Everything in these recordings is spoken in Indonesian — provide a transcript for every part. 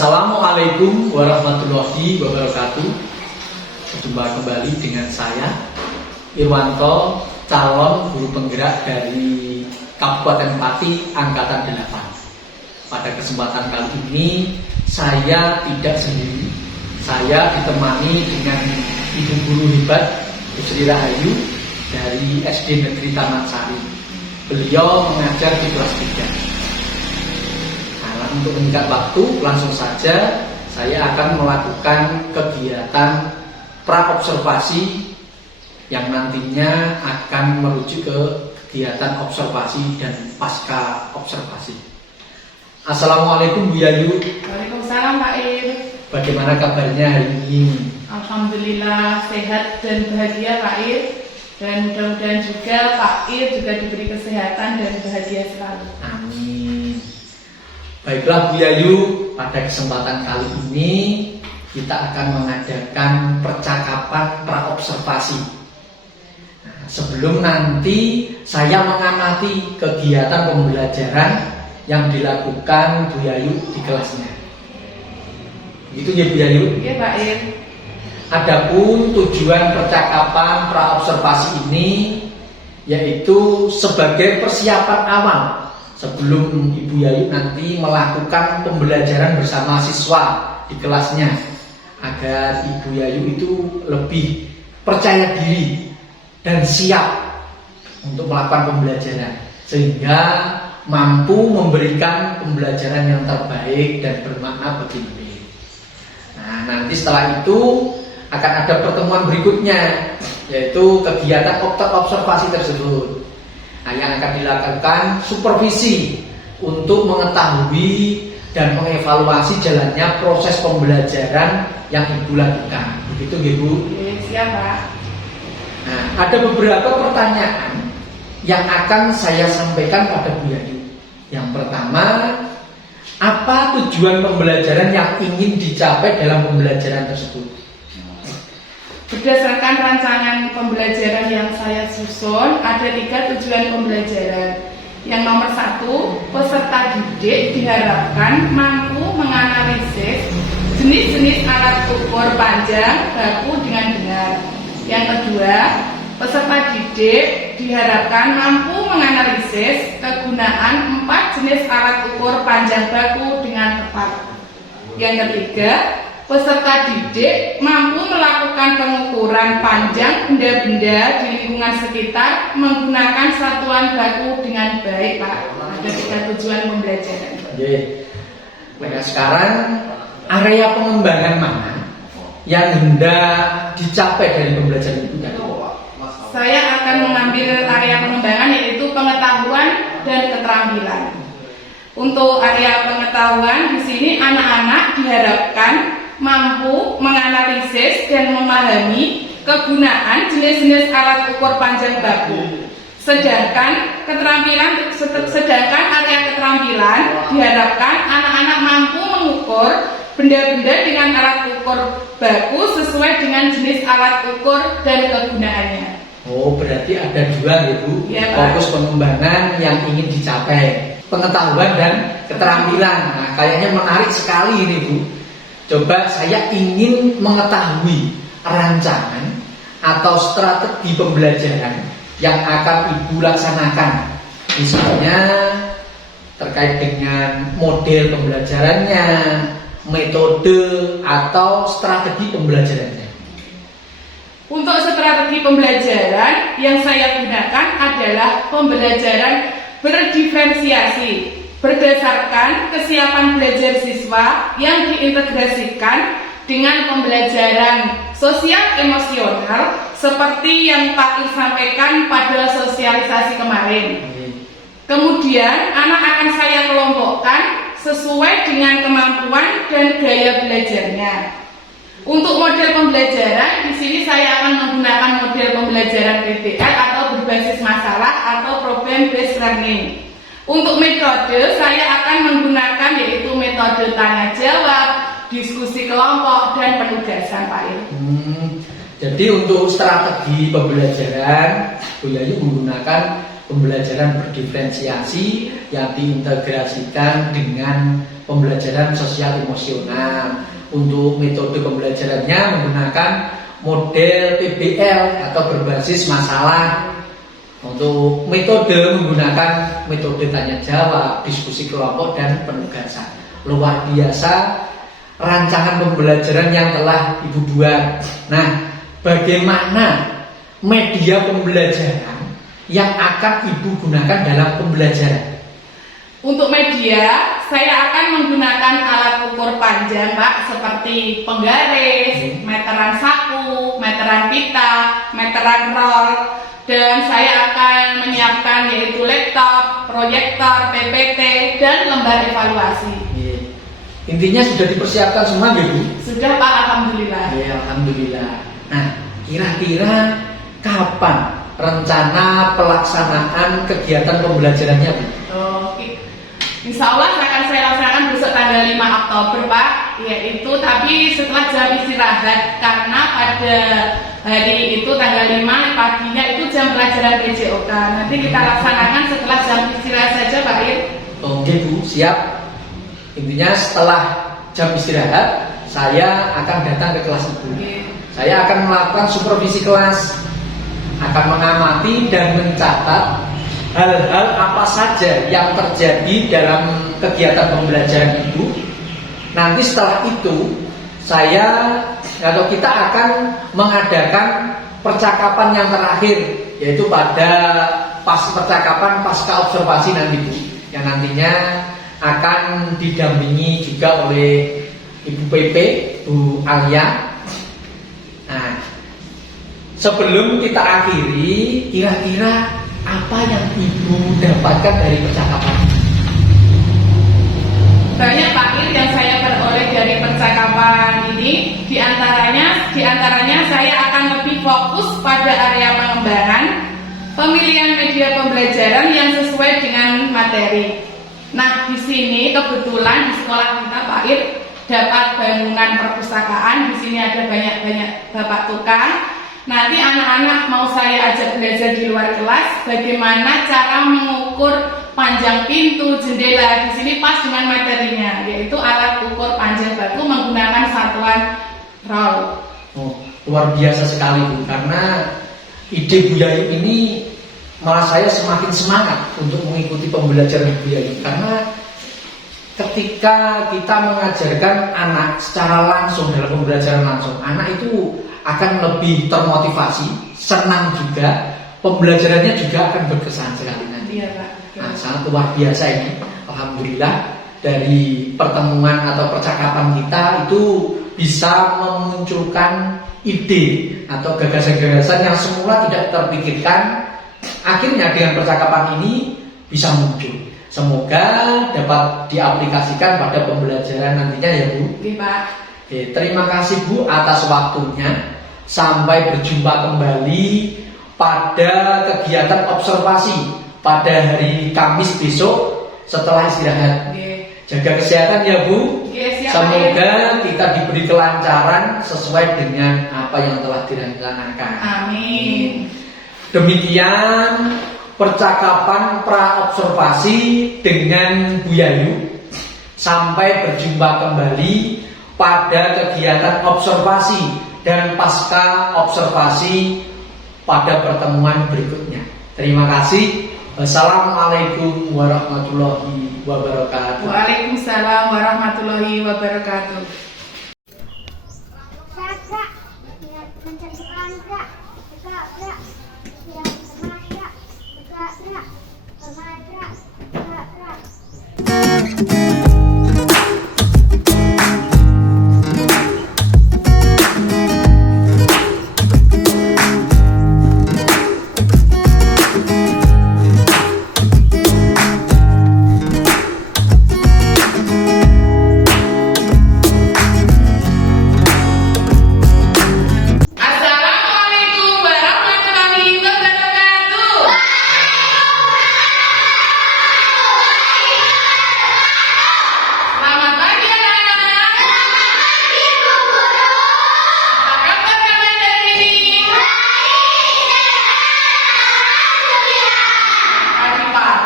Assalamualaikum warahmatullahi wabarakatuh. Berjumpa kembali dengan saya Irwanto, calon guru penggerak dari Kabupaten Pati Angkatan 8. Pada kesempatan kali ini saya tidak sendiri. Saya ditemani dengan ibu guru hebat Bu Sri Rahayu dari SD Negeri Taman Sari. Beliau mengajar di kelas 3. Untuk meningkat waktu, langsung saja saya akan melakukan kegiatan pra-observasi yang nantinya akan merujuk ke kegiatan observasi dan pasca observasi. Assalamualaikum Bu Yayu. Waalaikumsalam Pak Ir. Bagaimana kabarnya hari ini? Alhamdulillah sehat dan bahagia Pak Ir. Dan mudah-mudahan juga Pak Ir juga diberi kesehatan dan bahagia selalu. Amin. Baiklah Bu Yayu, pada kesempatan kali ini kita akan mengadakan percakapan pra-observasi. Nah, sebelum nanti saya mengamati kegiatan pembelajaran yang dilakukan Bu Yayu di kelasnya. Begitu ya Bu Yayu? Iya Pak Ir. Adapun tujuan percakapan pra-observasi ini yaitu sebagai persiapan awal sebelum Ibu Yayu nanti melakukan pembelajaran bersama siswa di kelasnya, agar Ibu Yayu itu lebih percaya diri dan siap untuk melakukan pembelajaran, sehingga mampu memberikan pembelajaran yang terbaik dan bermakna bagi murid. Nah, nanti setelah itu akan ada pertemuan berikutnya, yaitu kegiatan observasi tersebut. Nah, yang akan dilakukan supervisi untuk mengetahui dan mengevaluasi jalannya proses pembelajaran yang Ibu lakukan. Begitu Ibu? Siap Pak. Nah, ada beberapa pertanyaan yang akan saya sampaikan pada Bu Yayu. Yang pertama, apa tujuan pembelajaran yang ingin dicapai dalam pembelajaran tersebut? Berdasarkan rancangan pembelajaran yang saya susun, ada 3 tujuan pembelajaran. Yang nomor 1, peserta didik diharapkan mampu menganalisis jenis-jenis alat ukur panjang baku dengan benar. Yang kedua, peserta didik diharapkan mampu menganalisis kegunaan 4 jenis alat ukur panjang baku dengan tepat. Yang ketiga, peserta didik mampu melakukan pengukuran panjang benda-benda di lingkungan sekitar menggunakan satuan baku dengan baik, Pak. Ada 3 tujuan pembelajaran. Oke. Nah, sekarang area pengembangan mana yang hendak dicapai dari pembelajaran itu tadi? Saya akan mengambil area pengembangan yaitu pengetahuan dan keterampilan. Untuk area pengetahuan di sini anak-anak diharapkan mampu menganalisis dan memahami kegunaan jenis-jenis alat ukur panjang baku. Sedangkan area keterampilan diharapkan anak-anak mampu mengukur benda-benda dengan alat ukur baku sesuai dengan jenis alat ukur dan kegunaannya. Oh, berarti ada 2 ya Bu, ya, fokus pengembangan yang ingin dicapai, pengetahuan dan keterampilan. Nah, kayaknya menarik sekali ini Bu. Coba saya ingin mengetahui rancangan atau strategi pembelajaran yang akan Ibu laksanakan. Misalnya terkait dengan model pembelajarannya, metode atau strategi pembelajarannya. Untuk strategi pembelajaran yang saya gunakan adalah pembelajaran berdiferensiasi berdasarkan kesiapan belajar siswa yang diintegrasikan dengan pembelajaran sosial emosional seperti yang Pak Ir sampaikan pada sosialisasi kemarin. Kemudian anak akan saya kelompokkan sesuai dengan kemampuan dan gaya belajarnya. Untuk model pembelajaran di sini saya akan menggunakan model pembelajaran PBL atau berbasis masalah atau problem based learning. Untuk metode saya akan menggunakan yaitu metode tanya jawab, diskusi kelompok dan penugasan Pak Ir. Jadi untuk strategi pembelajaran Bu Yayu menggunakan pembelajaran berdiferensiasi yang diintegrasikan dengan pembelajaran sosial emosional. Untuk metode pembelajarannya menggunakan model PBL atau berbasis masalah. Untuk metode menggunakan metode tanya jawab, diskusi kelompok, dan penugasan. Luar biasa rancangan pembelajaran yang telah Ibu buat. Nah, bagaimana media pembelajaran yang akan Ibu gunakan dalam pembelajaran? Untuk media, saya akan menggunakan alat ukur panjang, Pak, seperti penggaris, meteran saku, meteran pita, meteran roll, dan saya akan menyiapkan yaitu laptop, proyektor, PPT, dan lembar evaluasi. Intinya sudah dipersiapkan semua, ya, Bu? Sudah, Pak, alhamdulillah. Ya, alhamdulillah. Nah, kira-kira kapan rencana pelaksanaan kegiatan pembelajarannya, Bu? Oke. Insya Allah akan saya laksanakan besok tanggal 5 Oktober, Pak. Yaitu tapi setelah jam istirahat, karena pada hari itu tanggal 5 paginya itu jam pelajaran PJOK. Nanti kita laksanakan setelah jam istirahat saja, Pak Ir. Oke, Bu, siap. Intinya setelah jam istirahat saya akan datang ke kelas Ibu. Saya akan melakukan supervisi kelas, akan mengamati dan mencatat hal-hal apa saja yang terjadi dalam kegiatan pembelajaran Ibu. Nanti setelah itu saya atau kita akan mengadakan percakapan yang terakhir, yaitu pada percakapan pasca observasi nanti, Bu, yang nantinya akan didampingi juga oleh Ibu PP, Bu Alia. Nah, sebelum kita akhiri, kira-kira apa yang Ibu dapatkan dari percakapan? Banyak, Pak Ir, yang saya peroleh dari percakapan ini. Di antaranya saya akan lebih fokus pada area pengembangan, pemilihan media pembelajaran yang sesuai dengan materi. Nah, di sini kebetulan di sekolah kita, Pak Ir, dapat bangunan perpustakaan. Di sini ada banyak bapak tukang. Nanti anak-anak mau saya ajak belajar di luar kelas bagaimana cara mengukur panjang pintu, jendela. Di sini pas dengan materinya, yaitu alat ukur panjang batu menggunakan satuan roll. Oh, luar biasa sekali, Bu, karena ide Bu Yayu ini malah saya semakin semangat untuk mengikuti pembelajaran Bu Yayu, karena ketika kita mengajarkan anak secara langsung dalam pembelajaran langsung, anak itu akan lebih termotivasi, senang juga, pembelajarannya juga akan berkesan sekali nanti. Iya, Pak. Nah, sangat luar biasa ini. Alhamdulillah dari pertemuan atau percakapan kita itu bisa memunculkan ide atau gagasan-gagasan yang semula tidak terpikirkan. Akhirnya dengan percakapan ini bisa muncul. Semoga dapat diaplikasikan pada pembelajaran nantinya, ya, Bu. Oke, Pak. Terima kasih, Bu, atas waktunya. Sampai berjumpa kembali pada kegiatan observasi pada hari Kamis besok setelah istirahat. Jaga kesehatan, ya, Bu. Siap, Semoga kita diberi kelancaran sesuai dengan apa yang telah direncanakan. Amin. Demikian percakapan pra-observasi dengan Bu Yayu. Sampai berjumpa kembali pada kegiatan observasi dan pasca observasi pada pertemuan berikutnya. Terima kasih. Wassalamualaikum warahmatullahi wabarakatuh. Waalaikumsalam warahmatullahi wabarakatuh.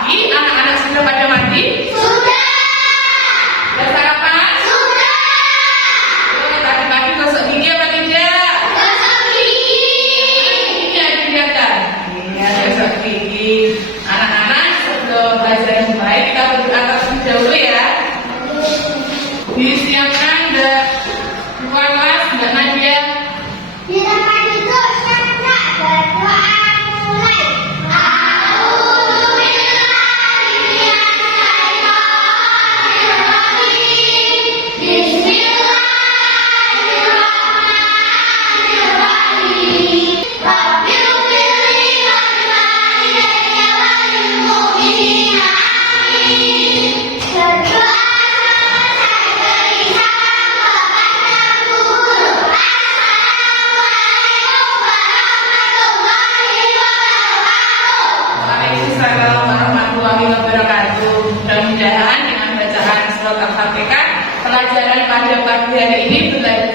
pagi anak-anak sudah pada mandi? Sudah. Sudah sarapan? Sudah. Oh, tadi pagi gosok gigi apa tidak? Gosok gigi. Ini ada kegiatan. Iya, gosok gigi. Anak-anak sebelum belajar yang baik kita berdoa terlebih dahulu ya. Disiapkan dua kelas Mbak Nadia. Di depan itu Sandra berdoa mulai. A'udzu billahi minasyaitonir rajim. Bismillahirrahmanirrahim. Rabbil firli wal walidayya wal mu'minina. Amin. Berdoa Waalaikumsalam warahmatullahi wabarakatuh. Mudah-mudahan dengan bacaan surat Al-Fatihah pelajaran pada pagi hari ini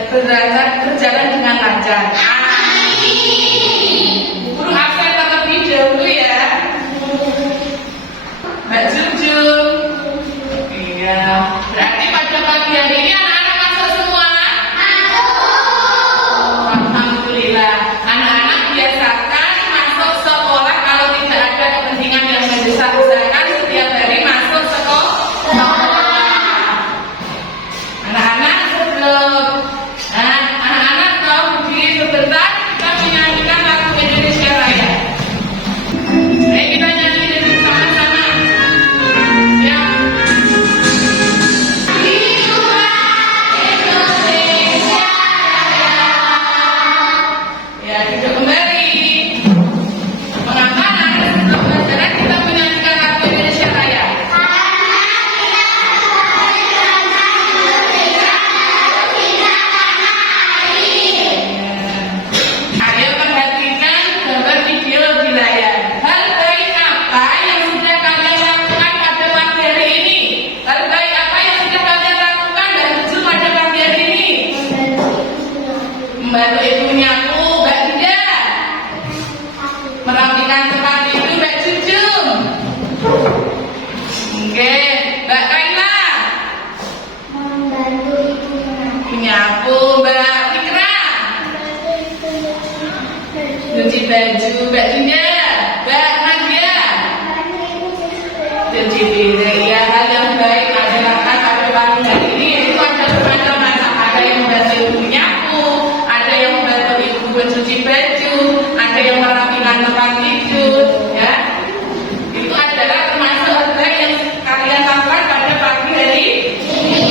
berjalan dengan lancar. Guru absen terlebih dahulu ya. Mbak Jujur. Iya. Berarti pada pagi hari ini anak-anak masuk semua? Alhamdulillah. Anak-anak biasakan masuk sekolah kalau tidak ada kepentingan yang mendesak, usahakan setiap hari masuk sekolah. Anak-anak sebelum anak-anak mau berdiri sebentar, kita menyanyikan lagu Indonesia Raya. Ayo kita nyanyi dengan sama-sama. Siap? Ya, duduk kembali. Mengapa anak sebelum pelajaran kita menyanyikan lagu Indonesia Raya? Ayo perhatikan gambar video di layar. Hal baik apa yang sudah kalian lakukan pada pagi hari ini? Hal baik apa yang sudah kalian lakukan dan tujuh pada pagi hari ini? Membantu ibu nyapu, Mbak Dinda. Merapikan tempat tidur, Mbak Jujung. Oke, Mbak Kaila. membantu ibu Nyapu, Mbak Fikra. Cuci baju, Mbak Dinda. Mbak Nadia. Cuci piring. Ya, hal yang baik adalah pada pagi hari ini itu ada bermacam-macam. Ada yang membantu ibu nyapu, ada yang membantu ibu mencuci baju, ada yang merapikan tempat tidur, ya. Itu adalah termasuk hal yang kalian lakukan pada pagi hari ini.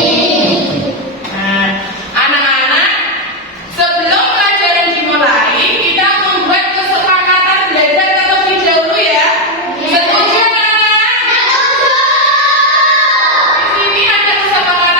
Nah, anak-anak, sebelum pelajaran dimulai, kita membuat kesepakatan belajar terlebih dahulu ya. Setuju anak-anak? Di sini ada kesepakatan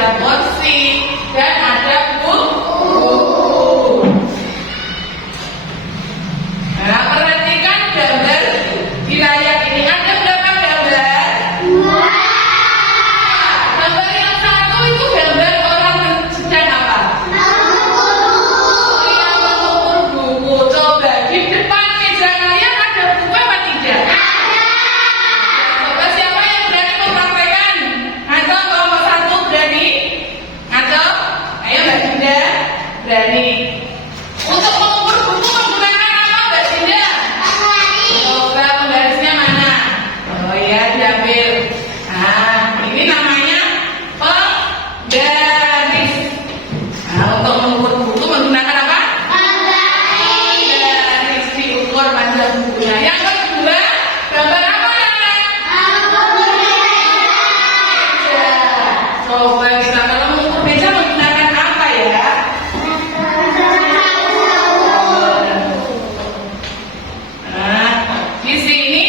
ada kursi, dan ada buku. Nah, perhatikan gambar di layar ini. Ada berapa gambar? Gambar yang satu itu gambar orang sedang apa? Yang mengukur buku. Coba di depan meja kalian ada buku apa tidak? Coba siapa yang berani mempraktekkan? Atau kelompok satu berani? Atau ayo Mbak Dinda berani. Untuk mengukur buku menggunakan apa Mbak Dinda? Coba penggarisnya mana? Oh iya, diambil. Nah, ini namanya penggaris. Nah, untuk mengukur buku menggunakan apa? Penggaris, diukur panjang bukunya. Yang kedua, gambar apa Nana? Meja. Coba kita kalau mengukur meja menggunakan apa ya? Nah, di sini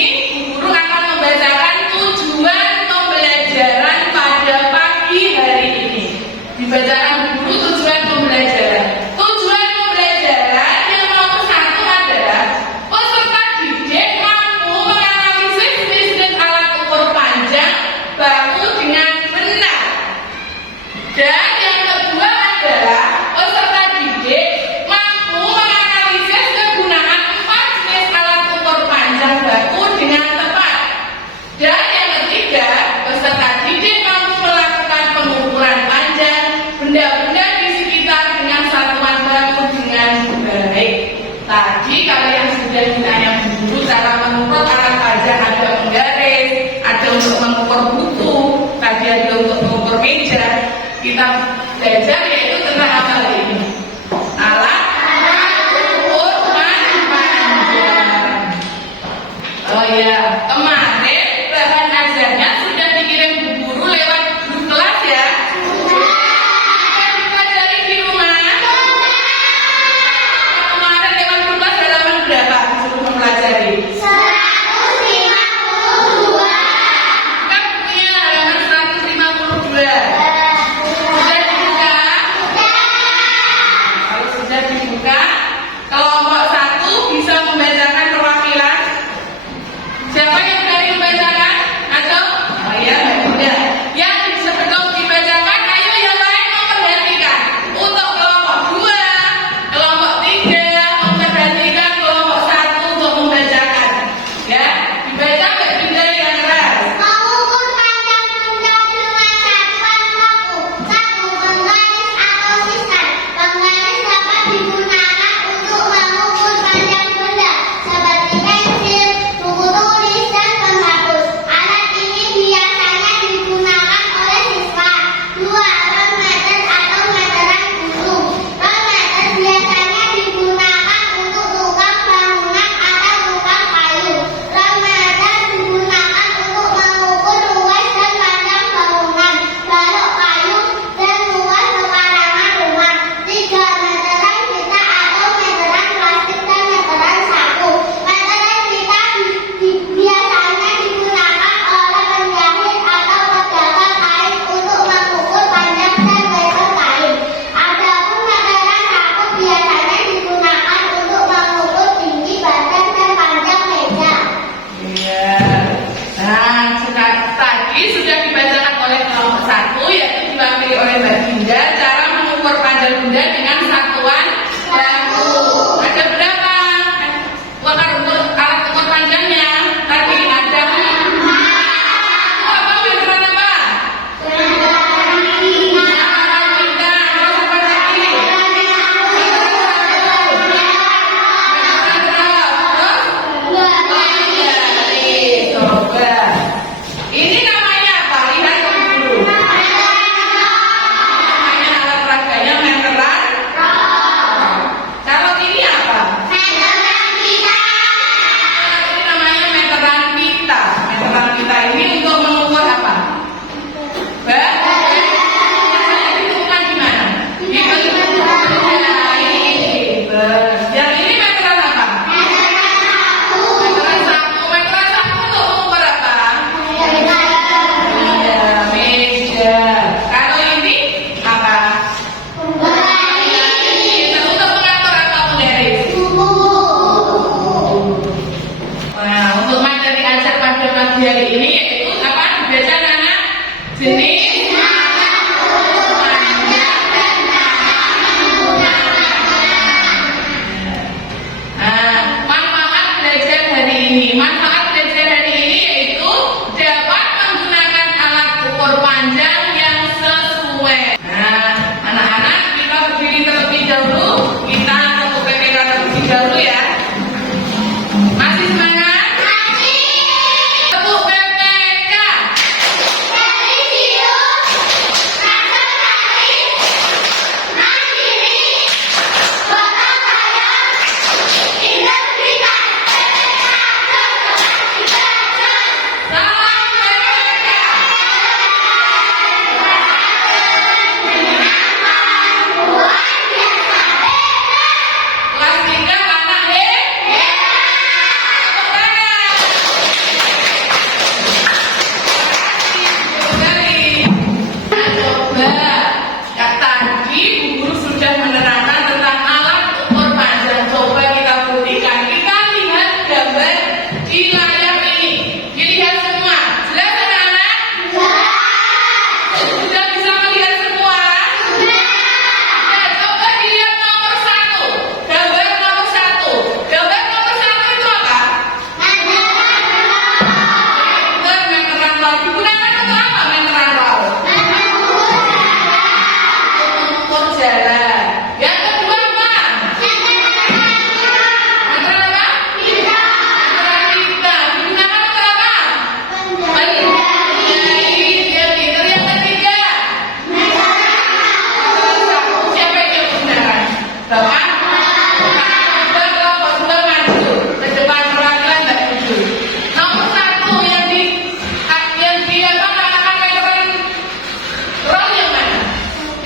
guru akan membacakan tujuan pembelajaran pada pagi hari ini. Dibacakan guru tujuan pembelajaran. Tujuan pembelajaran yang nomor satu adalah peserta didik mampu menganalisis listrik alat ukur panjang baku dengan benar. Dan yang kedua adalah peserta didik mampu menganalisis kegunaan 4 jenis alat ukur panjang baku dengan tepat. Dan yang ketiga, peserta didik mampu melakukan pengukuran panjang benda-benda di sekitar dengan satuan baku dengan baik. Tadi kalau yang sudah ditanya guru cara mengukur alat panjang, ada penggaris, ada untuk mengukur buku, tadi ada untuk mengukur meja. Kita belajar yaitu tentang apa ini? Alat ukur panjang. Oh iya, kemarin bahan ajarnya sudah dikirim Bu Guru lewat grup kelas ya? Sudah dipelajari di rumah? Kemarin lewat grup kelas halaman berapa disuruh mempelajari? 152. Kan bukunya halaman 152. Sudah dibuka? Kalau sudah dibuka, kelompok satu bisa membacakan perwakilan. Siapa yang berani membacakan? Atau? Oh iya, Mbak Dinda. Yang sebelum dibacakan, ayo yang lain memperhatikan. Untuk kelompok 2, kelompok 3 memperhatikan kelompok 1 untuk membacakan. Ya, dibaca Mbak Dinda yang keras. Mengukur panjang benda dengan satuan baku. 1. Penggaris atau sisan. Penggaris dapat digunakan untuk mengukur panjang benda seperti pensil, buku tulis, dan penghapus. Alat ini biasanya digunakan oleh siswa. 2. Rolmeter atau meteran guru. Rolmeter biasanya digunakan untuk tukang bangunan atau tukang kayu. Rolmeter digunakan untuk mengukur luas dan panjang bangunan, balok kayu, dan luas pekarangan rumah. 3. Meteran pita atau meteran plastik dan meteran saku. Meteran pita biasanya digunakan oleh penjahit atau pedagang kain untuk mengukur panjang dan lebar kain. Adapun meteran saku biasanya digunakan untuk mengukur tinggi badan dan panjang meja. Iya. Nah, tadi sudah dibacakan oleh kelompok 1, yaitu diwakili oleh Mbak Dinda, cara mengukur panjang benda dengan satuan baku. Ada berapa? Untuk alat ukur panjangnya tadi ada 4. Apa meteran apa? Meteran pita. Terus apa lagi? Meteran terus? Coba. Ini namanya apa? Lihat ke dulu. Namanya alat peraganya meteran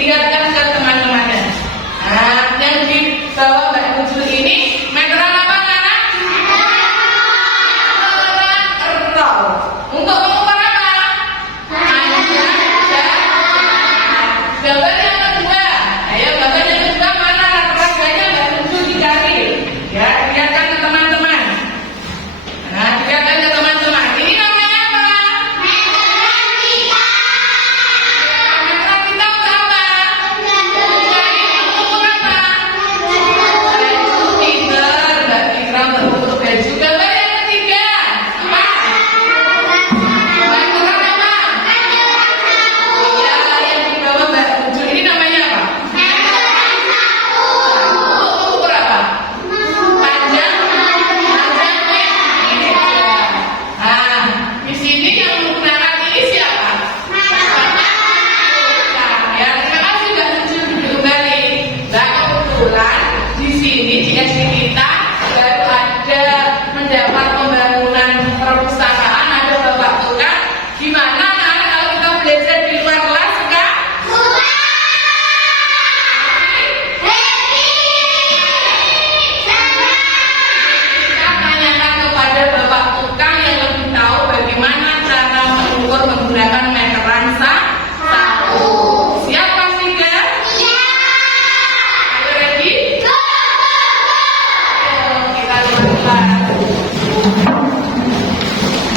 Lihatkan ke teman-temannya. Nah, yang di bawah Mbak Nujul ini meteran apa anak? Meteran roll. Untuk mengukur apa? Panjang dan gambar yang kedua. Ayo gambar yang kedua mana? Rasanya Mbak Nujul dicari. Ya, lihatkan ke teman-teman. Nah, lihatkan ke teman-teman. Ini namanya apa? Meteran kita. Meteran kita untuk apa? Untuk apa? Baju pinter, Mbak Fitra untuk baju. Gambar yang ketiga. Apa? Meteran apa? Iya, yang di bawah Mbak Nujul ini namanya apa? Untuk mengukur apa? Panjang, ini. Nah, di sini yang menggunakan ini siapa? Ya, terima kasih Mbak Nujul kembali. Nah, kebetulan di sini di SD kita baru ada mendapat pembangunan perpustakaan, ada Bapak Tukang. Gimana anak-anak kalau kita belajar di luar kelas suka? Kita tanyakan kepada Bapak Tukang yang lebih tahu bagaimana cara mengukur menggunakan meteran satu. Siap pasti guys? Ayo ready? Ayo kita lihat.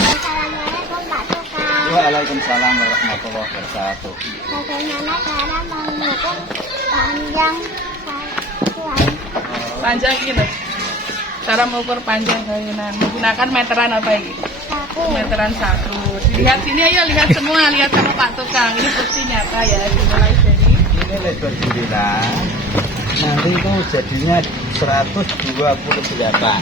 Assalamualaikum Pak Tukang. Waalaikumsalam warahmatullahi wabarakatuh. Bagaimana cara mengukur panjang satuan? Panjang gitu. Cara mengukur panjang bangunan menggunakan meteran apa ini? Satu. Meteran satu. Dilihat sini ayo, lihat semua, lihat sama Pak Tukang. Ini bukti nyata ya, dimulai dari Ini lebar jendela. Nanti itu jadinya 128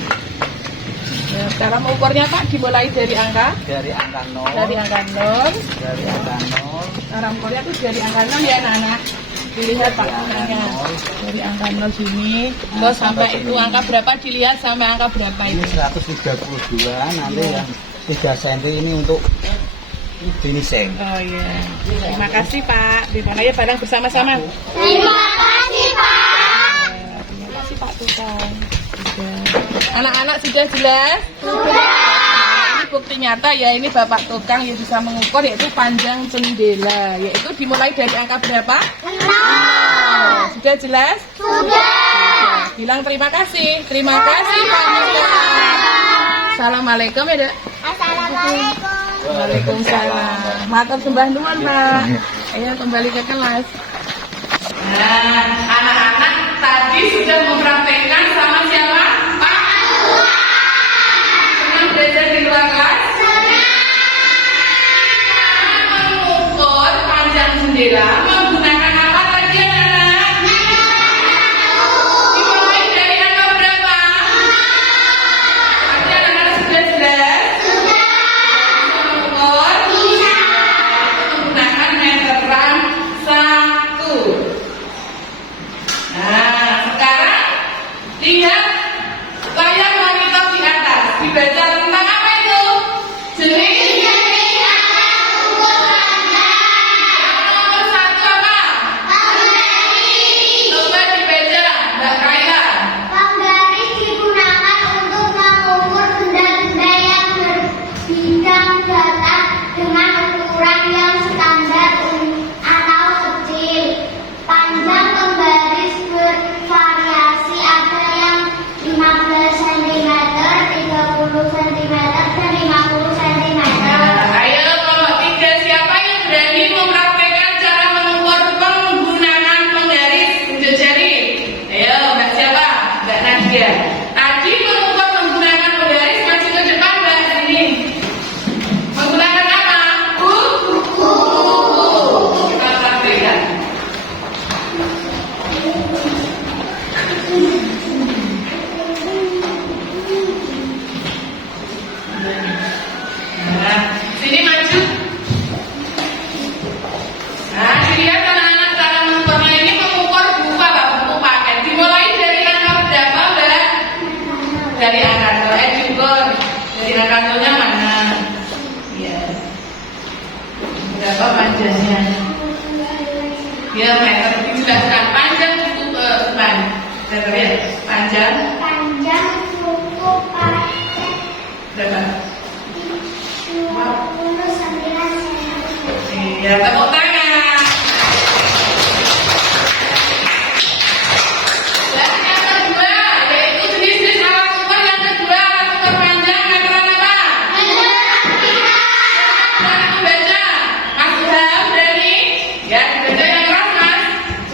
ya, cara mengukurnya Pak dimulai dari angka dari angka 0. dari angka 0. Dari angka 0. Cara mengukurnya itu dari angka 0 ya anak-anak. Dilihat Pak Tukangnya. Dari angka 0 sini, terus sampai itu angka berapa dilihat sampai angka berapa Ini itu. 132. Nanti yang 3 cm ini untuk finishing. Oh iya. Terima kasih Pak. Dimulai bareng bersama-sama. Terima kasih Pak. Terima kasih Pak Tukang. Sudah. Anak-anak sudah jelas? Sudah. Ini bukti nyata ya, ini Bapak Tukang yang bisa mengukur yaitu panjang jendela, yaitu dimulai dari angka berapa? 6. Sudah jelas? Sudah. Bilang terima kasih. Terima kasih Pak Tukang. Assalamualaikum ya Dek. Assalamualaikum. Waalaikumsalam. Matur sembah nuwun Pak. Ayo kembali ke kelas. Nah, anak-anak tadi sudah mempraktekkan sama siapa? Pak Tukang. Senang belajar di luar kelas? Mengukur panjang jendela menggunakan apa tadi anak? Dimulai dari angka berapa? Tadi anak-anak sudah jelas? Mengukur menggunakan meteran satu. Nah, sekarang lihat layar monitor di atas. Dibaca tentang apa itu? Jenis. Yang nomor satu apa? Ya, meter dijelaskan. Panjang cukup depan. Meter ya. Panjang Panjang cukup pakai berapa? 29 cm. Iya, tepuk tangan. Dan yang kedua, yaitu jenis-jenis alat ukur yang kedua, alat ukur panjang meteran apa? Meteran membaca. Mas Ilham, berani? Ya, dibaca yang keras, Mas.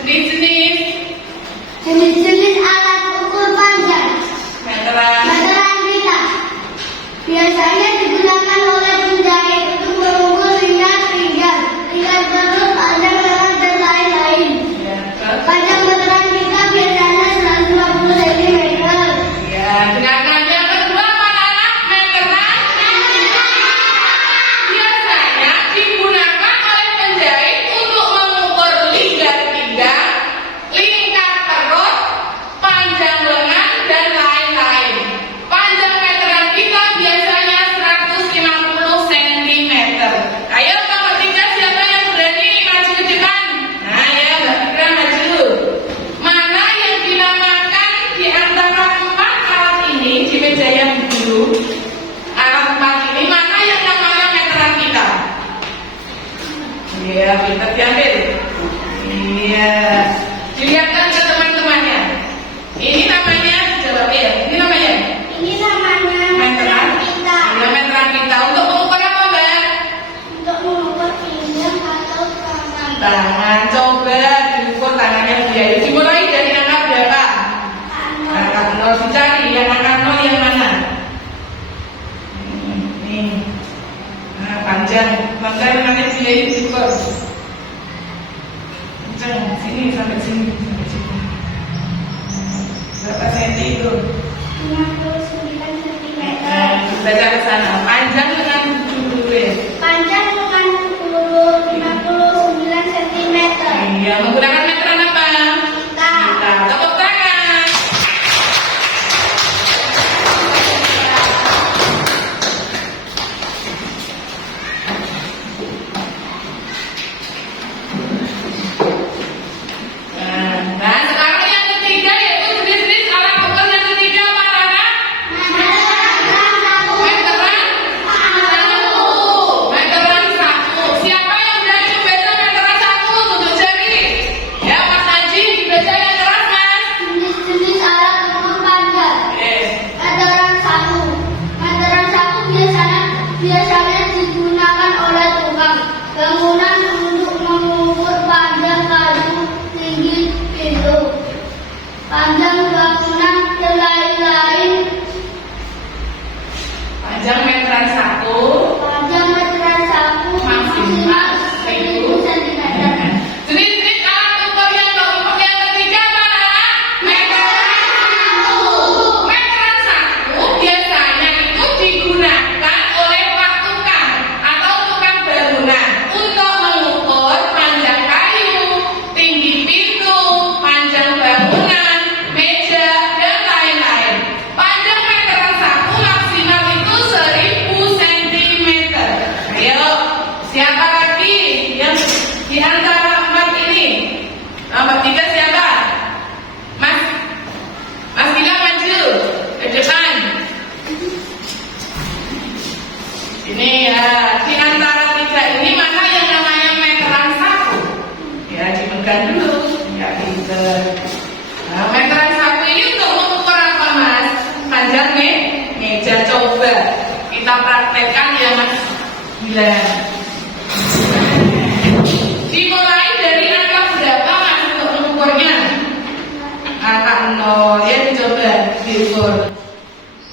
Jenis-jenis Jenis-jenis alat ukur panjang meteran. meteran pita biasanya digunakan oleh penjahit untuk mengukur ringkas pinggang, ringkas perut, panjang lengan dan lain-lain. Ya, terus. Panjang meteran pita biasanya 150 cm. Ya, dengarkan yang kedua, anak-anak, meteran biasanya digunakan oleh penjahit untuk mengukur lingkar pinggang, lingkar perut, panjang lengan dan lain-lain. Panjang meteran kita biasanya 150 cm. Ayo Mbak Tika, siapa yang berani maju ke depan? Nah ya, Mbak Tika maju. Mana yang dinamakan di antara 4 alat ini di meja yang biru? Alat 4 ini mana yang namanya meteran kita? Iya, pintar diambil. Iya. Dilihatkan ke teman-temannya. Ini namanya, jawab ya. Ini namanya Ini namanya meteran. meteran pita Iya, meteran kita. Untuk mengukur apa, Mbak? untuk mengukur pinggang atau tangan. Tangan. Coba diukur tangannya Bu Yayu. Dimulai dari angka berapa? Angka 0. Dicari yang angka 0 yang mana? Nih. Nah, panjang. Panjang nanti Bu Yayu diukur. Kencang. Sini sampai sini. Sampai sini. Berapa senti itu? 59 cm. Baca ke sana. Panjang dengan 70 ya. Panjang dengan 59 cm. Iya, menggunakan meteran apa? Kita Kita tepuk tangan. Nah, sekarang yang ketiga yaitu jenis-jenis alat ukur yang ketiga apa, anak? Meteran satu. Meteran satu. Siapa yang berani membaca meteran satu? Tunjuk jari. Ya, Mas Haji dibaca yang keras, Mas. jenis-jenis alat ukur panjang. Meteran satu. Meteran satu biasanya digunakan oleh tukang bangunan untuk mengukur panjang kayu, tinggi pintu, panjang bangunan dan lain-lain. Panjang meteran satu. Panjang meteran satu Maksimal 1000 cm. Jenis-jenis alat ukur yang keempat yang ketiga apa, anak? Meteran satu. Meteran satu biasanya itu digunakan oleh pak tukang atau tukang bangunan untuk mengukur panjang kayu, tinggi pintu, panjang bangunan, meja dan lain-lain. Panjang meteran satu maksimal itu 1000 cm. Ayo, siapa lagi yang di antara 4 ini? Nomor 3 siapa? Mas Gila maju ke depan. Ini ya, di antara 3 ini mana yang namanya meteran satu? Ya, dipegang dulu. Ya, pinter. Nah, meteran satu ini untuk mengukur apa, Mas? Panjang meja. Coba kita praktekkan ya, Mas Gila. Dimulai dari angka berapa, Mas, untuk mengukurnya? Angka 0 ya, dicoba diukur.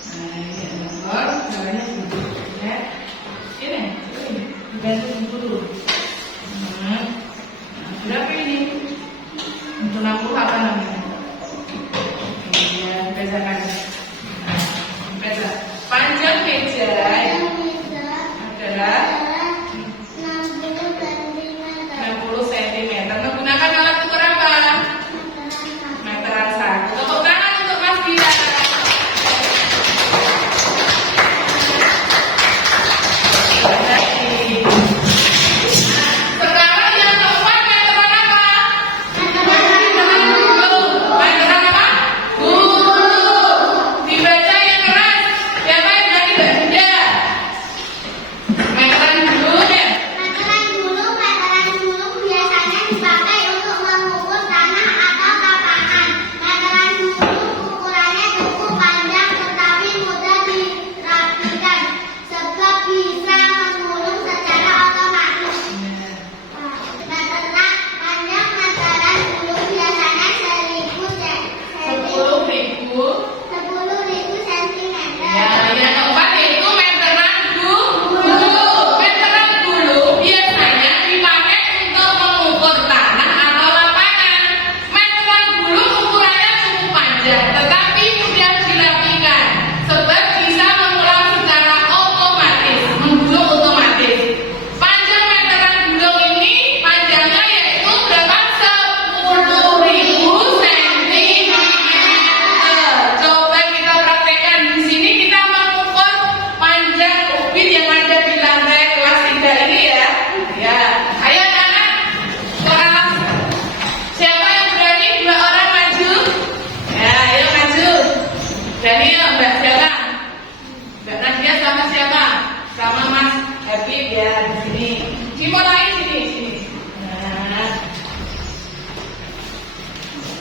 Nah, ini 0, caranya begini ya. Ini, dibantu dulu. Nah, berapa ini? Untuk 60 apa namanya? Iya, bedakan. Nah, beda. Panjang meja adalah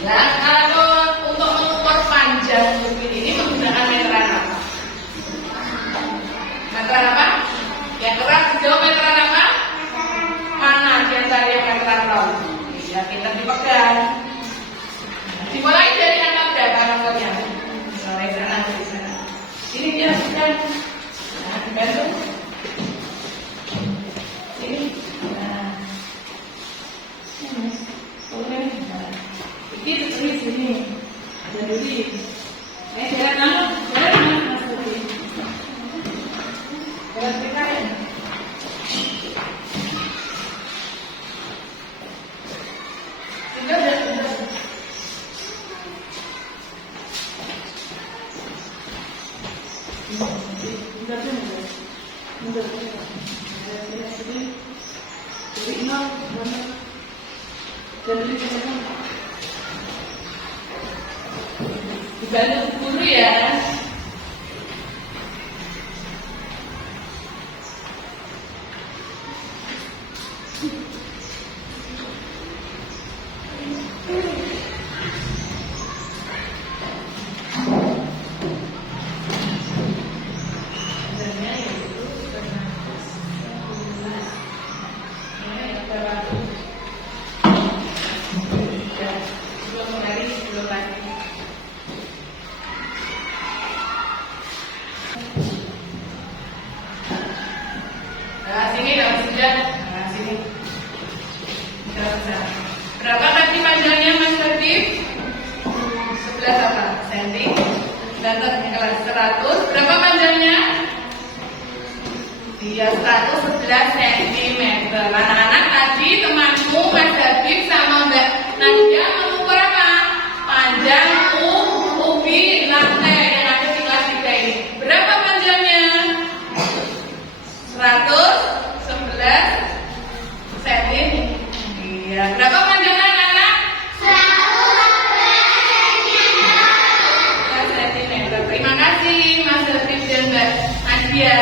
Ya, kalau untuk mengukur panjang bukit ini menggunakan meteran apa? Meteran apa? Yang keras jauh meteran apa? Mana di antara yang meteran round? Ya, kita dipegang. Dimulai dari angka berapa nomornya? Mulai sana dari sana. Ini dia sudah. Nah, dibantu. Ini. Nah. Ini. Ini tulis ini. Jadi, jalan nama, Mas Budi. Jalan PKN. Sudah. Dibantu guru ya. Nah, sini sudah. Nah, sini. Berapa kaki panjangnya Mas Latif? 11 apa? Senti. Dan kelas 100. Berapa panjangnya? Iya, 111 cm. Anak-anak tadi temanmu Mas Latif sama Mbak Nadia mengukur apa? Panjang ubi lantai yang ada di kelas 3 ini. Berapa panjangnya? 111 cm. Iya. Berapa panjangnya anak? 111 cm. Terima kasih Mas Latif dan Mbak Nadia.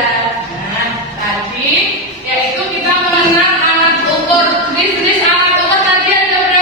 Nah, tadi yaitu kita mengenal alat ukur. Jenis alat ukur tadi ada berapa?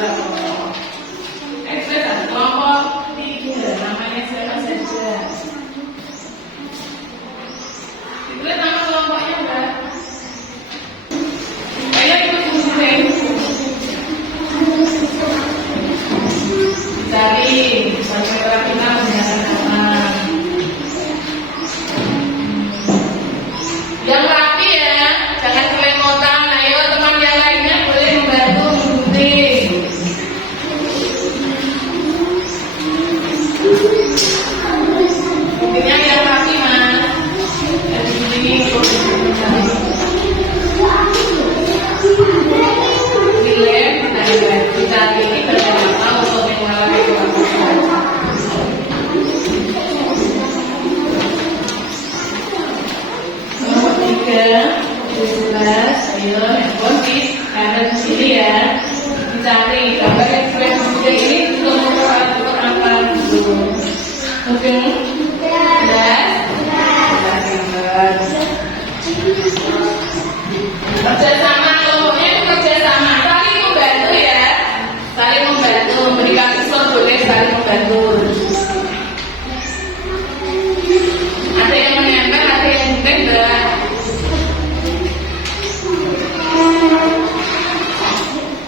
Ekspresi kelompok 3, namanya siapa saja? Ditulis nama kelompoknya enggak? Ayo ikut kumpulin. Cari sampai terakhir dengan nama. Yang rapi ya, jangan kelemotan. Ayo teman yang lainnya boleh membantu menggunting. Guntingnya yang rapi mas. Jadi ini dilem, kita ini berapa untuk mengalami kelakuan. Nomor 3, 17, ayo handphone ada di sini ya. Dicari gambar ekspresi ini untuk apa dulu? Mungkin kerjasama, kelompoknya itu kerjasama, saling membantu ya, saling membantu, memberikan support boleh saling membantu. Ada yang menempel, ada yang mungkin berat.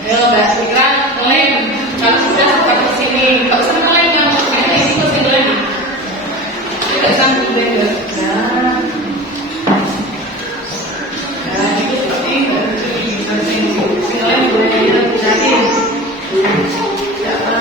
Ayo Mbak Fikra, ngelem. Kalau sudah tetap ke sini, kalau sudah ngelem yang ini ke sini lagi. Tidak sanggup deh ya. Nah, itu seperti itu. Sini lagi boleh kita cari. Siapa?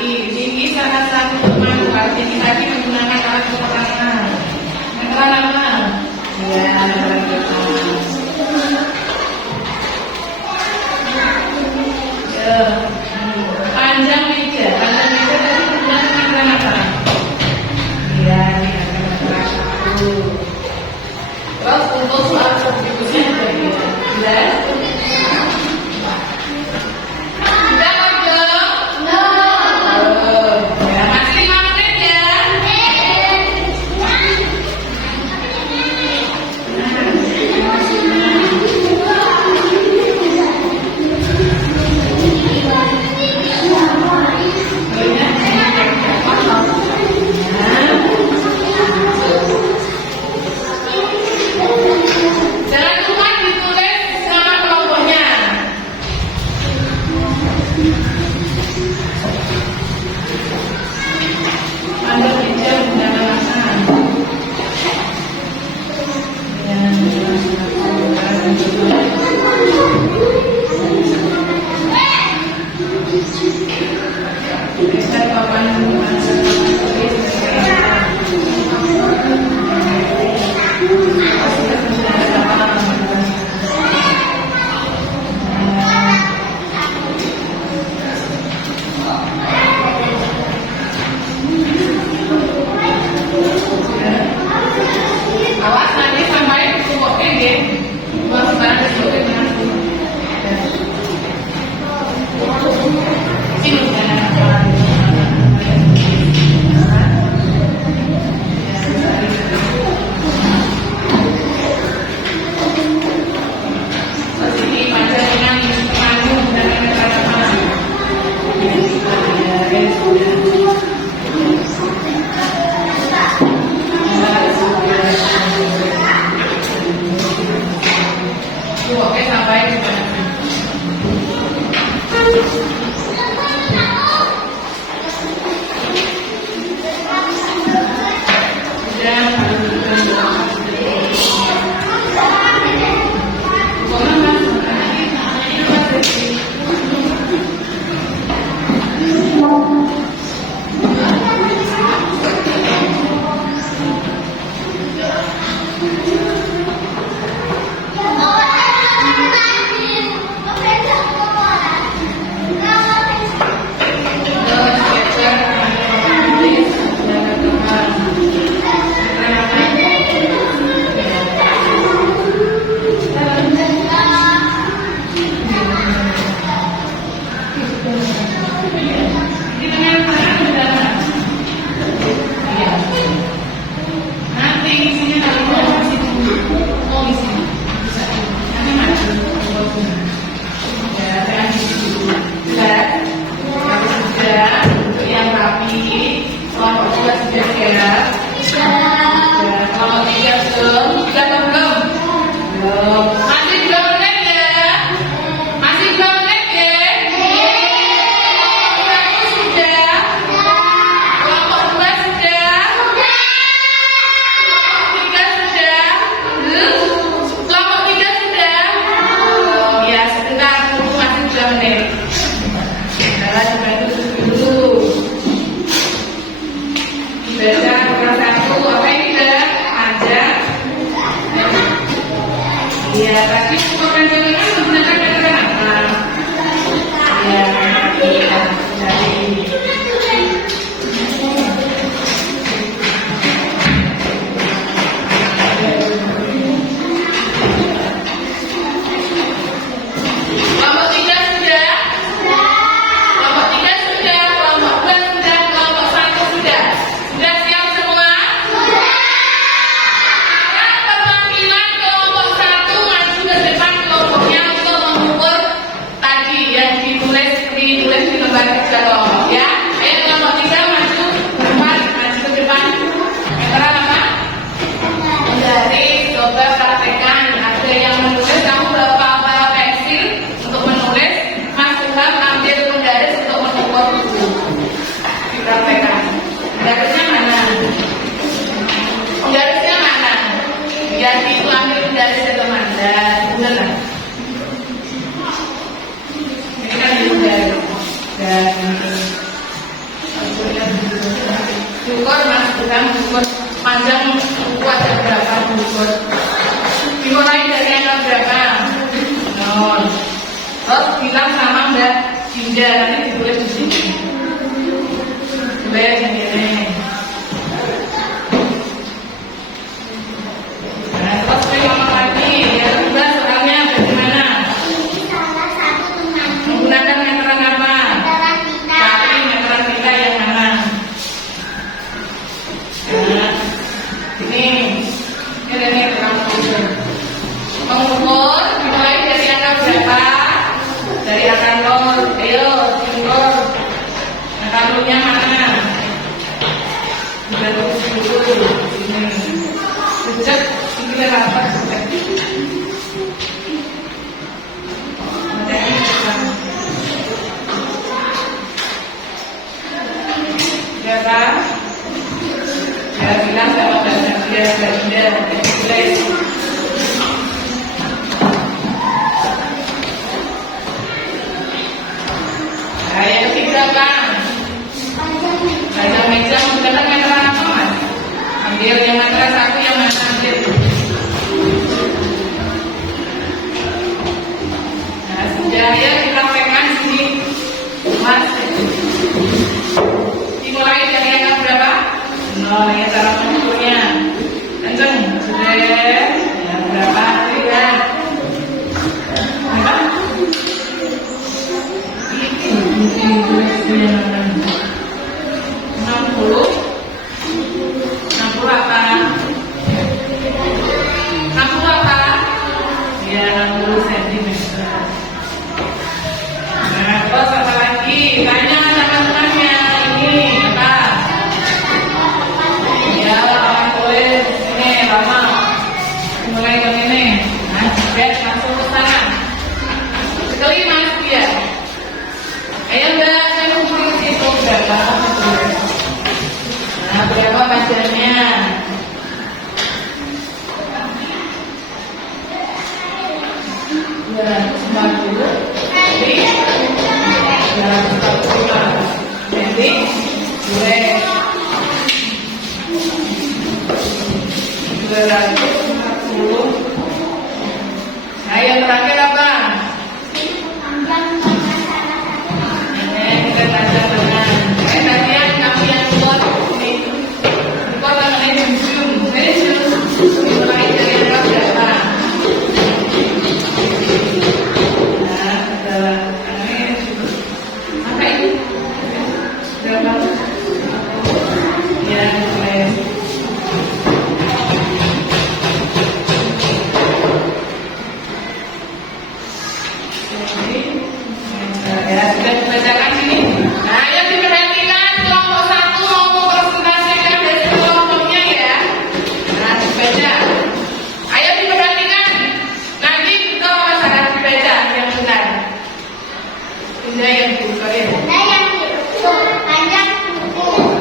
Tinggi salah satu teman tinggi tadi menggunakan alat pertama. Yang apa? Ya, alat pertama. Ya, panjang meja tadi menggunakan apa? Ya, ini akan satu. Terus untuk soal substitusinya jelas. Awas nanti sampai tumpuknya deh. Buat sekarang disebutkan nanti. Sini Ini panjang dengan panggung dan kata-kata. bilang bubur panjang buku ada berapa bubur. Dimulai dari angka berapa? 0. Terus bilang sama Mbak Dinda, nanti ditulis di sini. Tulis yang ini. Nah, terus saya ngomong lagi, yang kedua soalnya bagaimana? Salah satu teman Menggunakan meteran apa? adalah kita. Cari meteran kita yang mana? Nah, ini terang ukur. Mengukur dimulai dari angka berapa? Dari angka 0. Ayo, ukur. Angka 0-nya mana? 30. Ini. Sejak ini rapat. Ya kan? Ya bilang sama dia tulis. Nah, yang ketiga kan? Panjang meja menggunakan meteran apa mas? Ambil yang meteran 1 yang mana ambil? Nah, sudah ya dipraktekkan sini mas. Dimulai dari angka berapa? 0, yang cara mengukurnya kenceng, sudah yang berapa? 3 berapa? Ini 60 apa? 60 apa? Ya 60 cm. Nah, terus apa lagi? Tanya sama temannya, ini apa? Ya, orang tulis ini lama. Mulai ke sini. Nah, jebret langsung ke sana. Sekali mas dia. Ayo Mbak, saya mau tulis itu berapa? Nah, berapa panjangnya? Jadi, boleh 240. Nah, yang terakhir apa? Kita tanda dengan tadi yang kami yang keluar ini keluar mengenai zoom dimulai dari angka berapa? Nah, ini apa ini? Berapa? Ya, boleh. Ya, sudah dibacakan sini. Nah, yang diperhatikan kelompok 1 mau mempresentasikan dari kelompoknya ya. Nah, dibaca. Ayo diperhatikan. Nanti kita masalah dibaca yang benar. Ini yang diukur. Saya yang diukur panjang buku.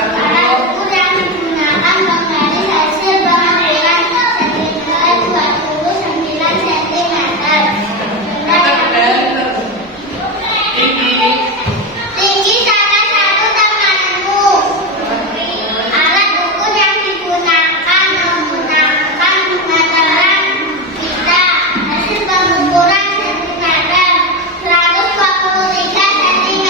Alat ukur yang digunakan menggali hasil pengambilan setidaknya 29 cm. Tinggi salah satu temanmu. Alat ukur yang digunakan menggunakan meteran kita. Hasil pengukuran sentimeter 123 cm.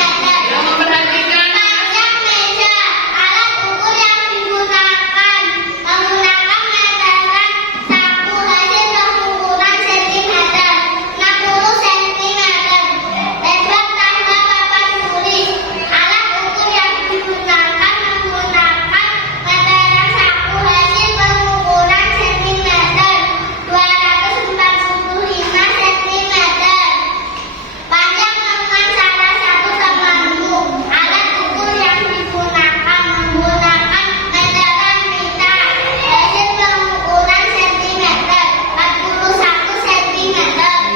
Yang memperhatikan Panjang meja. Alat ukur yang digunakan menggunakan meteran saku. Hasil pengukuran sentimeter 60 cm. Lebar tanpa papan tulis. Alat ukur yang digunakan menggunakan meteran saku. Hasil pengukuran sentimeter 245 cm. Panjang lengan salah satu temanmu. Alat ukur yang digunakan menggunakan meteran kita. Hasil pengukuran sentimeter 41 cm.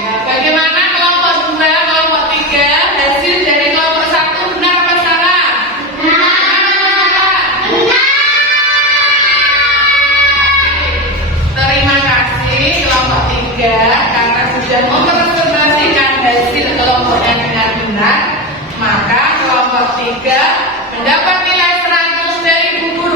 ya, bagaimana kelompok 2, kelompok 3 hasil dari kelompok 1 benar apa salah? Terima kasih kelompok 3 karena sudah mempresentasikan hasil kelompoknya dengan benar, maka kelompok 3 mendapat nilai 100 dari Bu Guru.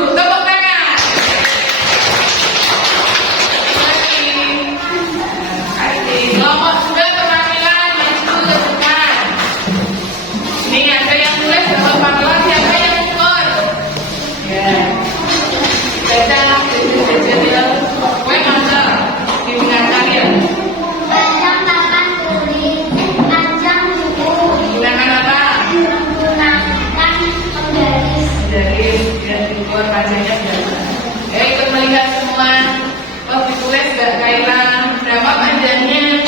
Ukur panjangnya berapa? Ikut melihat semua. Oh, ditulis Mbak Kaila. Berapa panjangnya?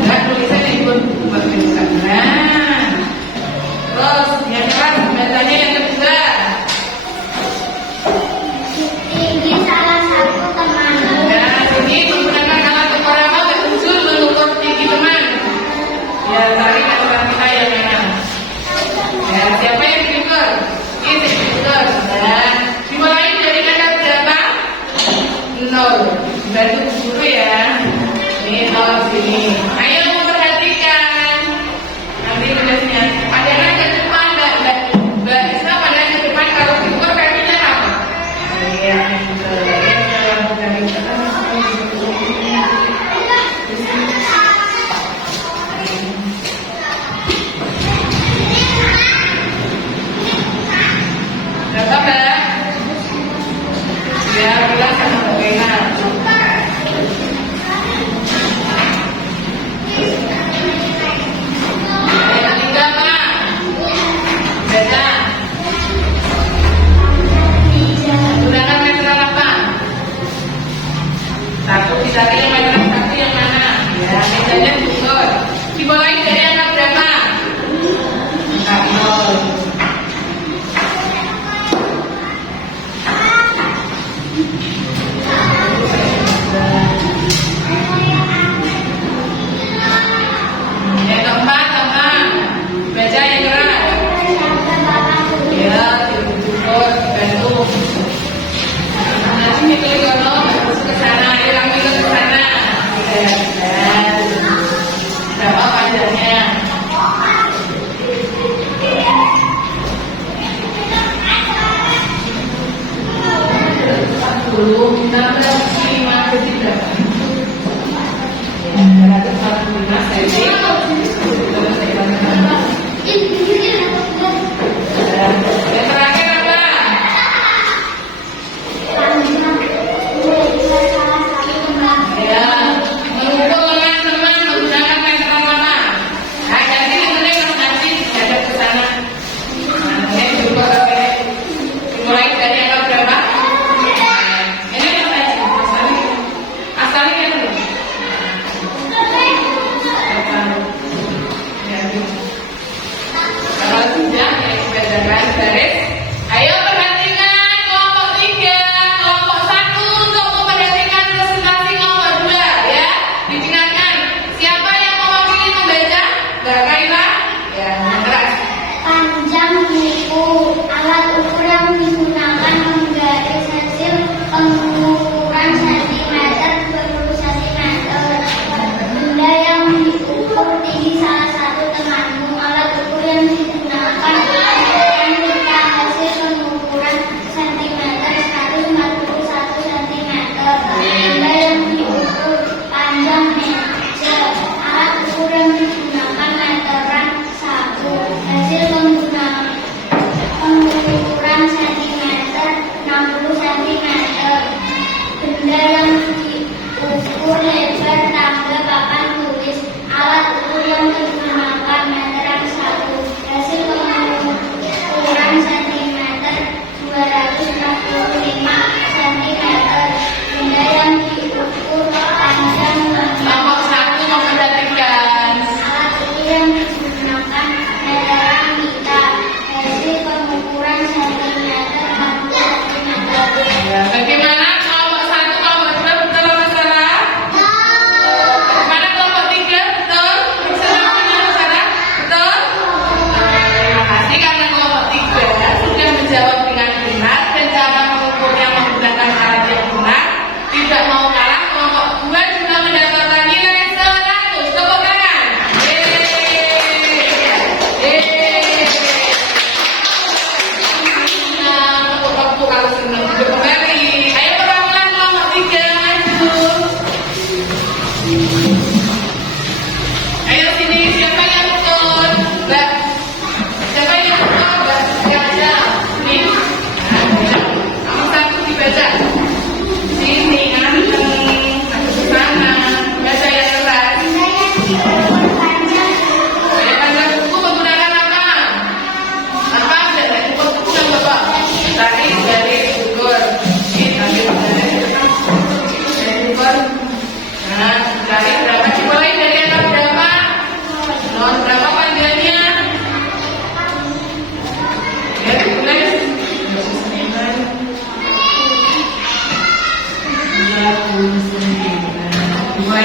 Nah, tulisannya ikut bertuliskan. Nah, terus yang keras bacanya yang kedua. Tinggi salah satu teman. Nah, ini menggunakan alat ukur apa? Betul mengukur tinggi teman. Ya, tadi kata kita yang mana? Ya, siapa yang diukur? Ini diukur. Dan dimulai dari kata berapa? 0. Bantu guru ya. Ini 0 sini. Ayo perhatikan. Nanti tulisnya. Padahal ke depan, Mbak Isma padahal ke depan kalau diukur kakinya apa? Iya, betul. Berapa, Mbak? Ya, bilang sama Mbak Kaila.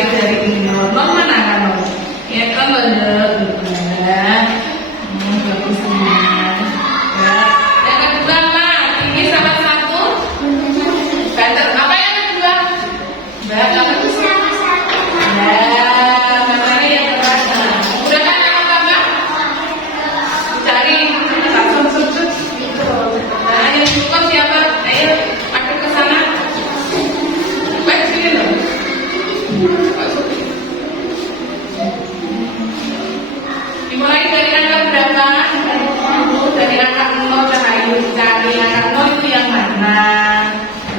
Dimulai dari nol. Nol mana kan nol? Ya kan nol ya. Bagus semua. Ya. Yang kedua lah, tinggi sama satu. Better. Apa yang kedua? Better. Ya, matanya yang terasa. Udah kan apa? Cari langsung. Nah, yang cukup siapa? Ayo, pakai ke sana. Baik sini dong. Dimulai dari angka berapa? Dari angka 0 Rahayu. Cari angka 0 itu yang mana?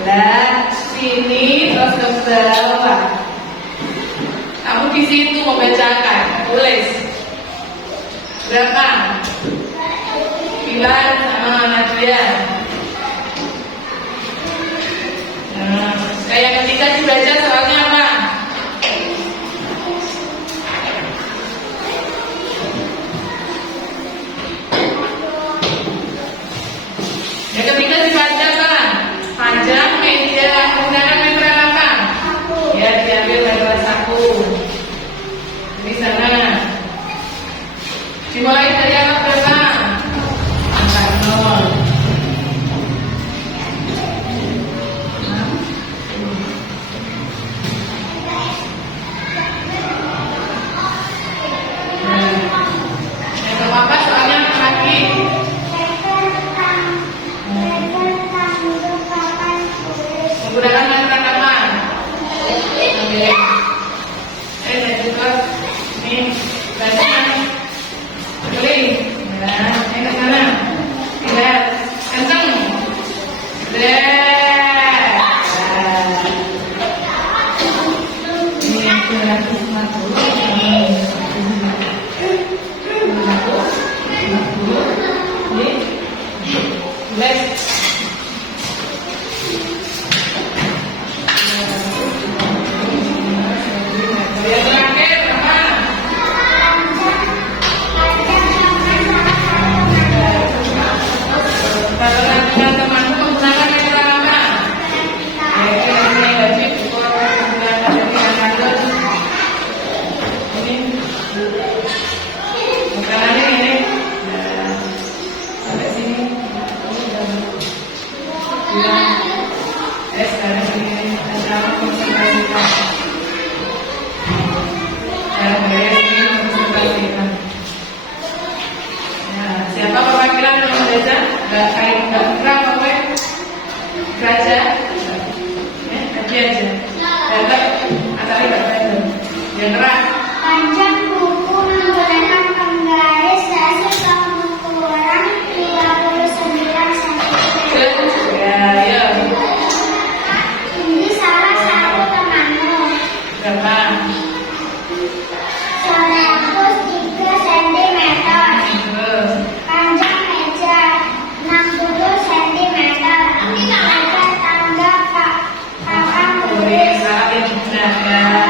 Lah, sini terus ke bawah. Kamu di situ membacakan, tulis. Berapa? 9 sama Nadia. Nah, kayak ketika dibaca soalnya apa? Ya ketika dibaca apa? Panjang, media, menggunakan meter apa? Ya diambil meter 1. Di sana. Dimulai dari angka berapa? Angka 0. Yang keempat soalnya lagi. Menggunakan meter apa? Oke. Dan juga ini bacaan. Pilih. Nah, ini ke sana. Lihat, kencang. Siapa perwakilan yang membaca? Gak kayak gak kira apa baca? Tadi aja. Dapat atau tidak tahu? Yang keras. Panjang buku menggunakan penggaris hasil pengukuran 39 cm. Ya. Ini salah satu temanmu. Berapa? 103 cm. Terus. Panjang meja 60 cm. Meja tangga papan Boleh salah yang digunakan.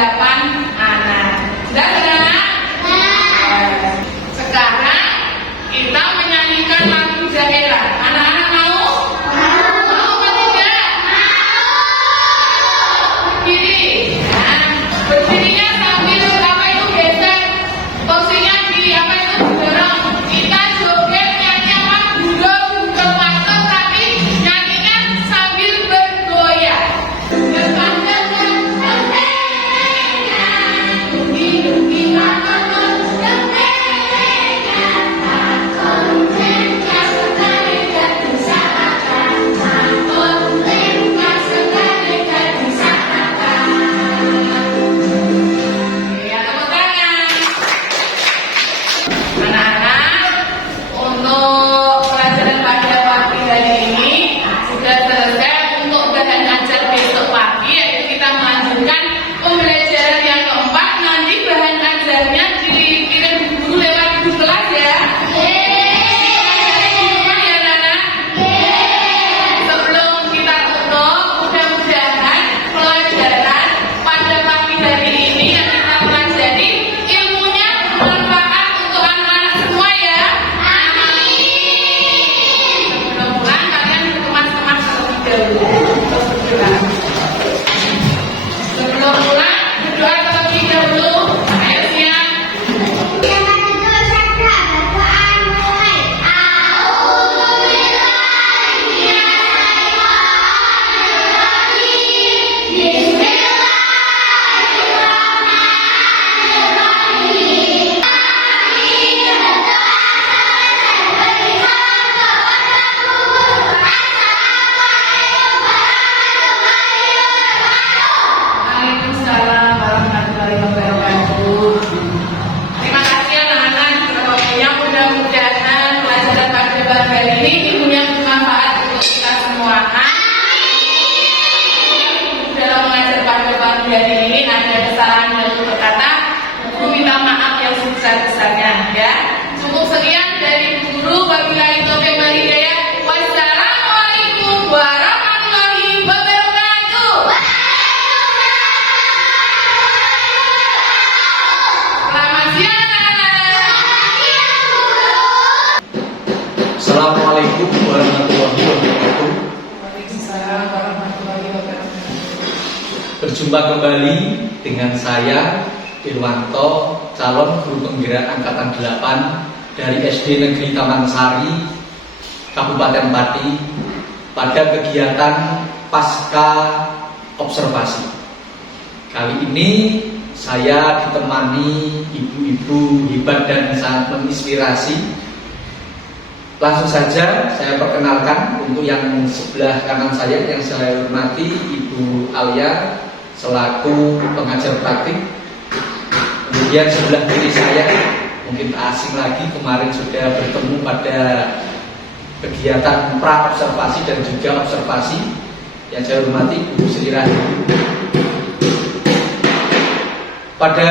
anak. Sudah, anak? Sekarang kita menyanyikan lagu daerah. Anak-anak mau? Mau apa tidak? Berdiri. Nah, berdirinya sambil apa itu geser posisinya di apa itu didorong. Kita joget nyanyi apa? Budok patok tapi nyanyinya sambil bergoyang. Assalamualaikum warahmatullahi wabarakatuh. Waalaikumsalam warahmatullahi wabarakatuh. Berjumpa kembali dengan saya Irwanto, calon guru penggerak angkatan 8 dari SD Negeri Taman Sari, Kabupaten Pati, pada kegiatan Pasca Observasi. Kali ini saya ditemani ibu-ibu hebat dan sangat menginspirasi. Langsung saja saya perkenalkan untuk yang sebelah kanan saya yang saya hormati Ibu Alia selaku pengajar praktik. Kemudian sebelah kiri saya mungkin tak asing lagi, kemarin sudah bertemu pada kegiatan pra observasi dan juga observasi, yang saya hormati Ibu Sri Rahayu. Pada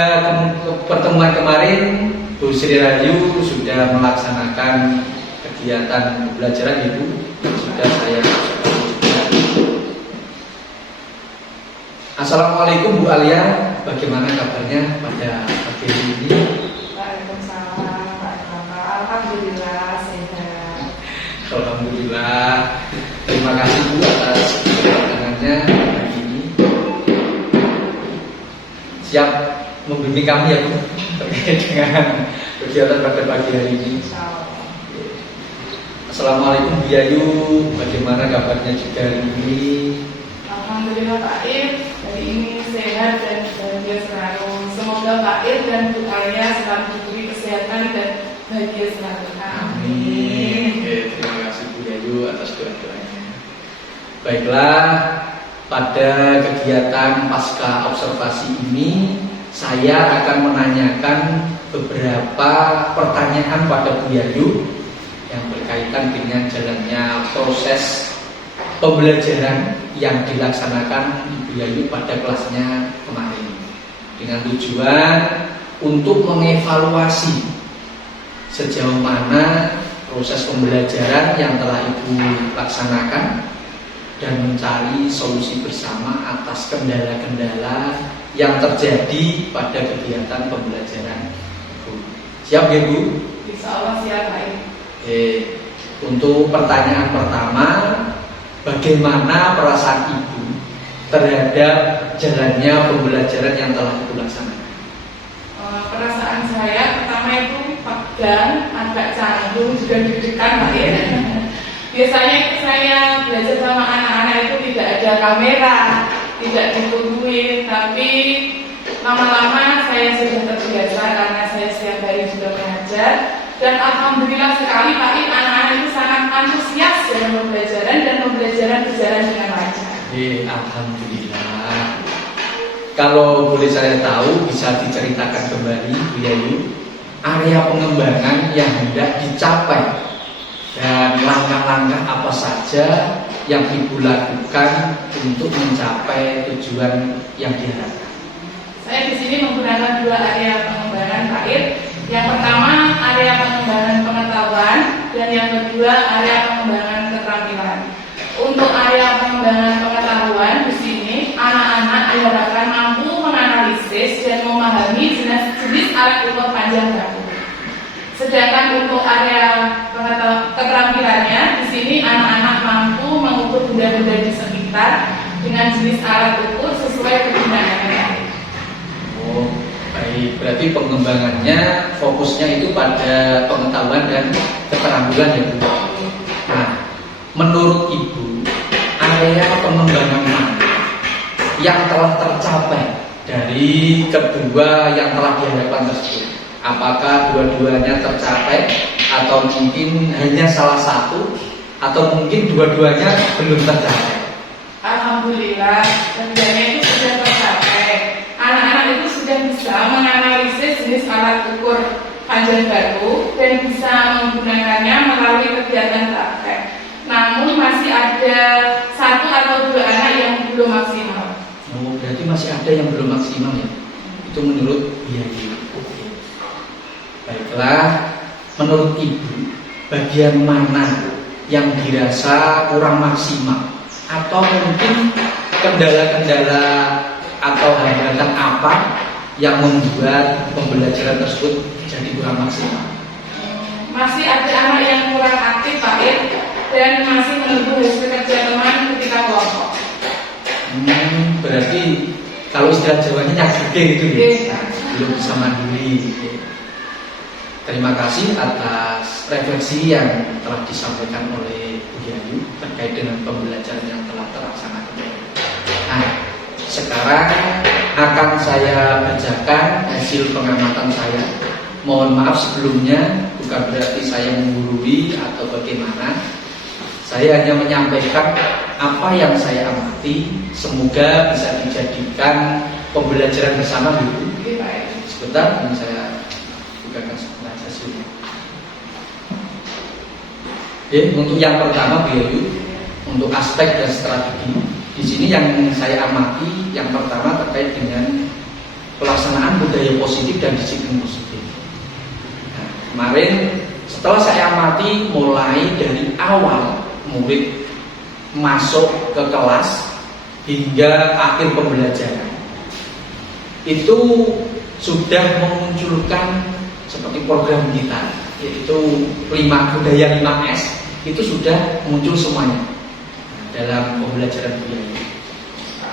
pertemuan kemarin Bu Sri Rahayu sudah melaksanakan kegiatan pembelajaran Ibu, sudah saya Assalamualaikum Bu Alia, bagaimana kabarnya pada pagi ini? Waalaikumsalam Pak Bapak, alhamdulillah sehat. Alhamdulillah. Terima kasih Bu atas kedatangannya hari ini. Siap membimbing kami ya Bu terkait dengan kegiatan pada pagi hari ini. Assalamualaikum Bu Yayu, bagaimana kabarnya juga hari ini? Alhamdulillah Pak Ir, hari ini sehat dan bahagia selalu. Semoga Pak Ir dan Bu Alia selalu diberi kesehatan dan bahagia selalu. Amin. Oke, terima kasih Bu Yayu atas doa-doanya. Baiklah, pada kegiatan pasca observasi ini saya akan menanyakan beberapa pertanyaan pada Bu Yayu yang berkaitan dengan jalannya proses pembelajaran yang dilaksanakan Ibu Yayu pada kelasnya kemarin, dengan tujuan untuk mengevaluasi sejauh mana proses pembelajaran yang telah Ibu laksanakan dan mencari solusi bersama atas kendala-kendala yang terjadi pada kegiatan pembelajaran Ibu. Siap ya Bu? Insya Allah siap Pak. Untuk pertanyaan pertama, bagaimana perasaan Ibu terhadap jalannya pembelajaran yang telah Ibu laksanakan? Perasaan saya pertama itu tegang, agak canggung, juga deg-degan Pak ya. Biasanya saya belajar sama anak-anak itu tidak ada kamera, tidak ditungguin, tapi lama-lama saya sudah terbiasa karena saya setiap hari juga mengajar. Dan alhamdulillah sekali Pak, anak-anak itu sangat antusias dalam pembelajaran dan pembelajaran berjalan dengan lancar. Alhamdulillah. Kalau boleh saya tahu, bisa diceritakan kembali Bu Yayu, area pengembangan yang hendak dicapai dan langkah-langkah apa saja yang Ibu lakukan untuk mencapai tujuan yang diharapkan. Saya di sini menggunakan 2 area pengembangan Pak. Yang pertama area pengembangan pengetahuan dan yang kedua area pengembangan keterampilan. Untuk area pengembangan pengetahuan di sini anak-anak diharapkan mampu menganalisis dan memahami jenis-jenis alat ukur panjang baku. Sedangkan untuk area keterampilannya di sini anak-anak mampu mengukur benda-benda di sekitar dengan jenis alat ukur sesuai kegunaannya. Oh, baik. Berarti pengembangannya fokusnya itu pada pengetahuan dan keterampilan ya Bu. Nah, menurut Ibu, area pengembangan mana yang telah tercapai dari kedua yang telah diharapkan tersebut? Apakah dua-duanya tercapai atau mungkin hanya salah satu atau mungkin dua-duanya belum tercapai? Alhamdulillah, kerjanya itu sudah tercapai. Anak-anak itu sudah bisa menganalisis jenis alat ukur panjang baku dan bisa menggunakannya melalui kegiatan praktek. Namun masih ada 1 atau 2 anak yang belum maksimal. Oh, berarti masih ada yang belum maksimal ya? Itu menurut Yayu. Baiklah, menurut Ibu, bagian mana yang dirasa kurang maksimal? Atau mungkin kendala-kendala atau hambatan apa yang membuat pembelajaran tersebut jadi kurang maksimal? Masih ada anak yang kurang aktif Pak dan masih menunggu hasil kerja teman ketika kelompok. Berarti kalau istilah Jawanya nyagike gitu ya? Belum bisa mandiri. Terima kasih atas refleksi yang telah disampaikan oleh Bu Yayu terkait dengan pembelajaran yang telah terlaksanakan. Nah, sekarang akan saya bacakan hasil pengamatan saya. Mohon maaf sebelumnya, bukan berarti saya menggurui atau bagaimana. Saya hanya menyampaikan apa yang saya amati. Semoga bisa dijadikan pembelajaran bersama Bu. Sebentar, ini saya bukakan sebentar hasilnya. Untuk yang pertama Bu Yayu, untuk aspek dan strategi. Di sini yang saya amati, yang pertama terkait dengan pelaksanaan budaya positif dan disiplin positif. Nah, kemarin setelah saya amati mulai dari awal murid masuk ke kelas hingga akhir pembelajaran, itu sudah memunculkan seperti program kita, yaitu budaya 5S, itu sudah muncul semuanya dalam pembelajaran budaya.